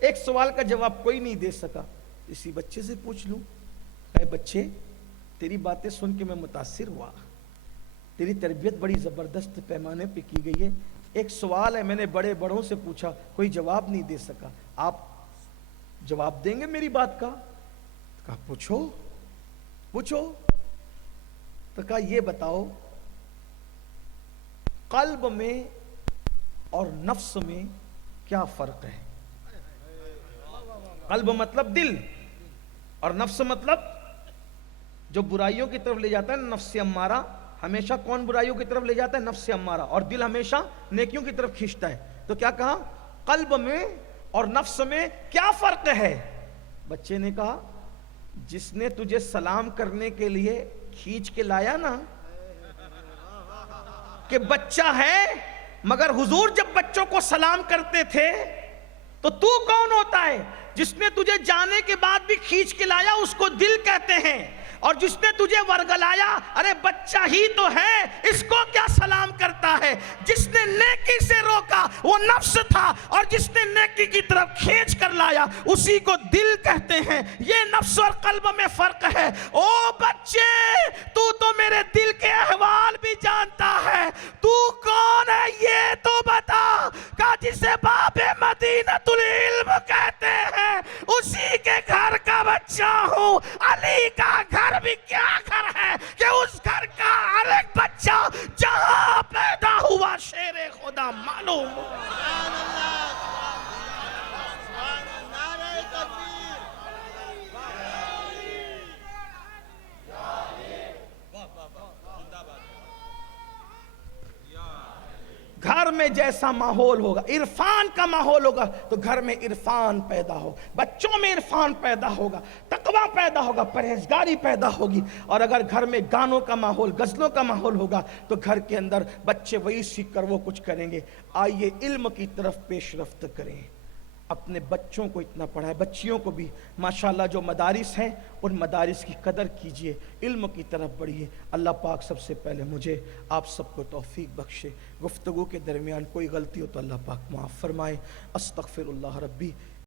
ایک سوال کا جواب کوئی نہیں دے سکا, اسی بچے سے پوچھ لوں. اے بچے, تیری باتیں سن کے میں متاثر ہوا, تیری تربیت بڑی زبردست پیمانے پہ کی گئی ہے. ایک سوال ہے, میں نے بڑے بڑوں سے پوچھا, کوئی جواب نہیں دے سکا, آپ جواب دیں گے میری بات کا؟ کہا پوچھو پوچھو. تو کہا یہ بتاؤ, قلب میں اور نفس میں کیا فرق ہے؟ قلب مطلب دل, اور نفس مطلب جو برائیوں کی طرف لے جاتا ہے, نفس امارہ. ہمیشہ کون برائیوں کی طرف لے جاتا ہے؟ نفس امارہ. اور دل ہمیشہ نیکیوں کی طرف کھینچتا ہے. تو کیا کہا, قلب میں اور نفس میں کیا فرق ہے؟ بچے نے کہا جس نے تجھے سلام کرنے کے لیے کھینچ کے لایا نا, کہ بچہ ہے مگر حضور جب بچوں کو سلام کرتے تھے تو کون ہوتا ہے؟ جس نے تجھے جانے کے بعد بھی کھینچ کے لایا اس کو دل کہتے ہیں. اور جس نے تجھے ورگلایا, ارے بچہ ہی تو ہے, اس کو کیا سلام کرتا ہے؟ جس نے نیکی سے روکا وہ نفس تھا, اور جس نے نیکی کی طرف کھینچ کر لایا اسی کو دل کہتے ہیں. یہ نفس اور قلب میں فرق ہے. او بچے, تو میرے دل کے احوال بھی جانتا ہے, تو کون ہے یہ تو بتا. کہ جسے باب مدینۃ العلم کہتے ہیں اسی کے گھر کا بچہ ہوں. علی کا گھر بھی کیا گھر ہے کہ اس گھر کا ہر ایک بچہ جہاں پیدا ہوا شیر خدا معلوم. گھر میں جیسا ماحول ہوگا, عرفان کا ماحول ہوگا تو گھر میں عرفان پیدا ہو, بچوں میں عرفان پیدا ہوگا, تقویٰ پیدا ہوگا, پرہیزگاری پیدا ہوگی. اور اگر گھر میں گانوں کا ماحول, غزلوں کا ماحول ہوگا تو گھر کے اندر بچے وہی سیکھ کر وہ کچھ کریں گے. آئیے علم کی طرف پیش رفت کریں. اپنے بچوں کو اتنا پڑھائیں, بچیوں کو بھی. ماشاءاللہ جو مدارس ہیں ان مدارس کی قدر کیجئے, علم کی طرف بڑھیے. اللہ پاک سب سے پہلے مجھے آپ سب کو توفیق بخشے. گفتگو کے درمیان کوئی غلطی ہو تو اللہ پاک معاف فرمائے. استغفر اللہ ربی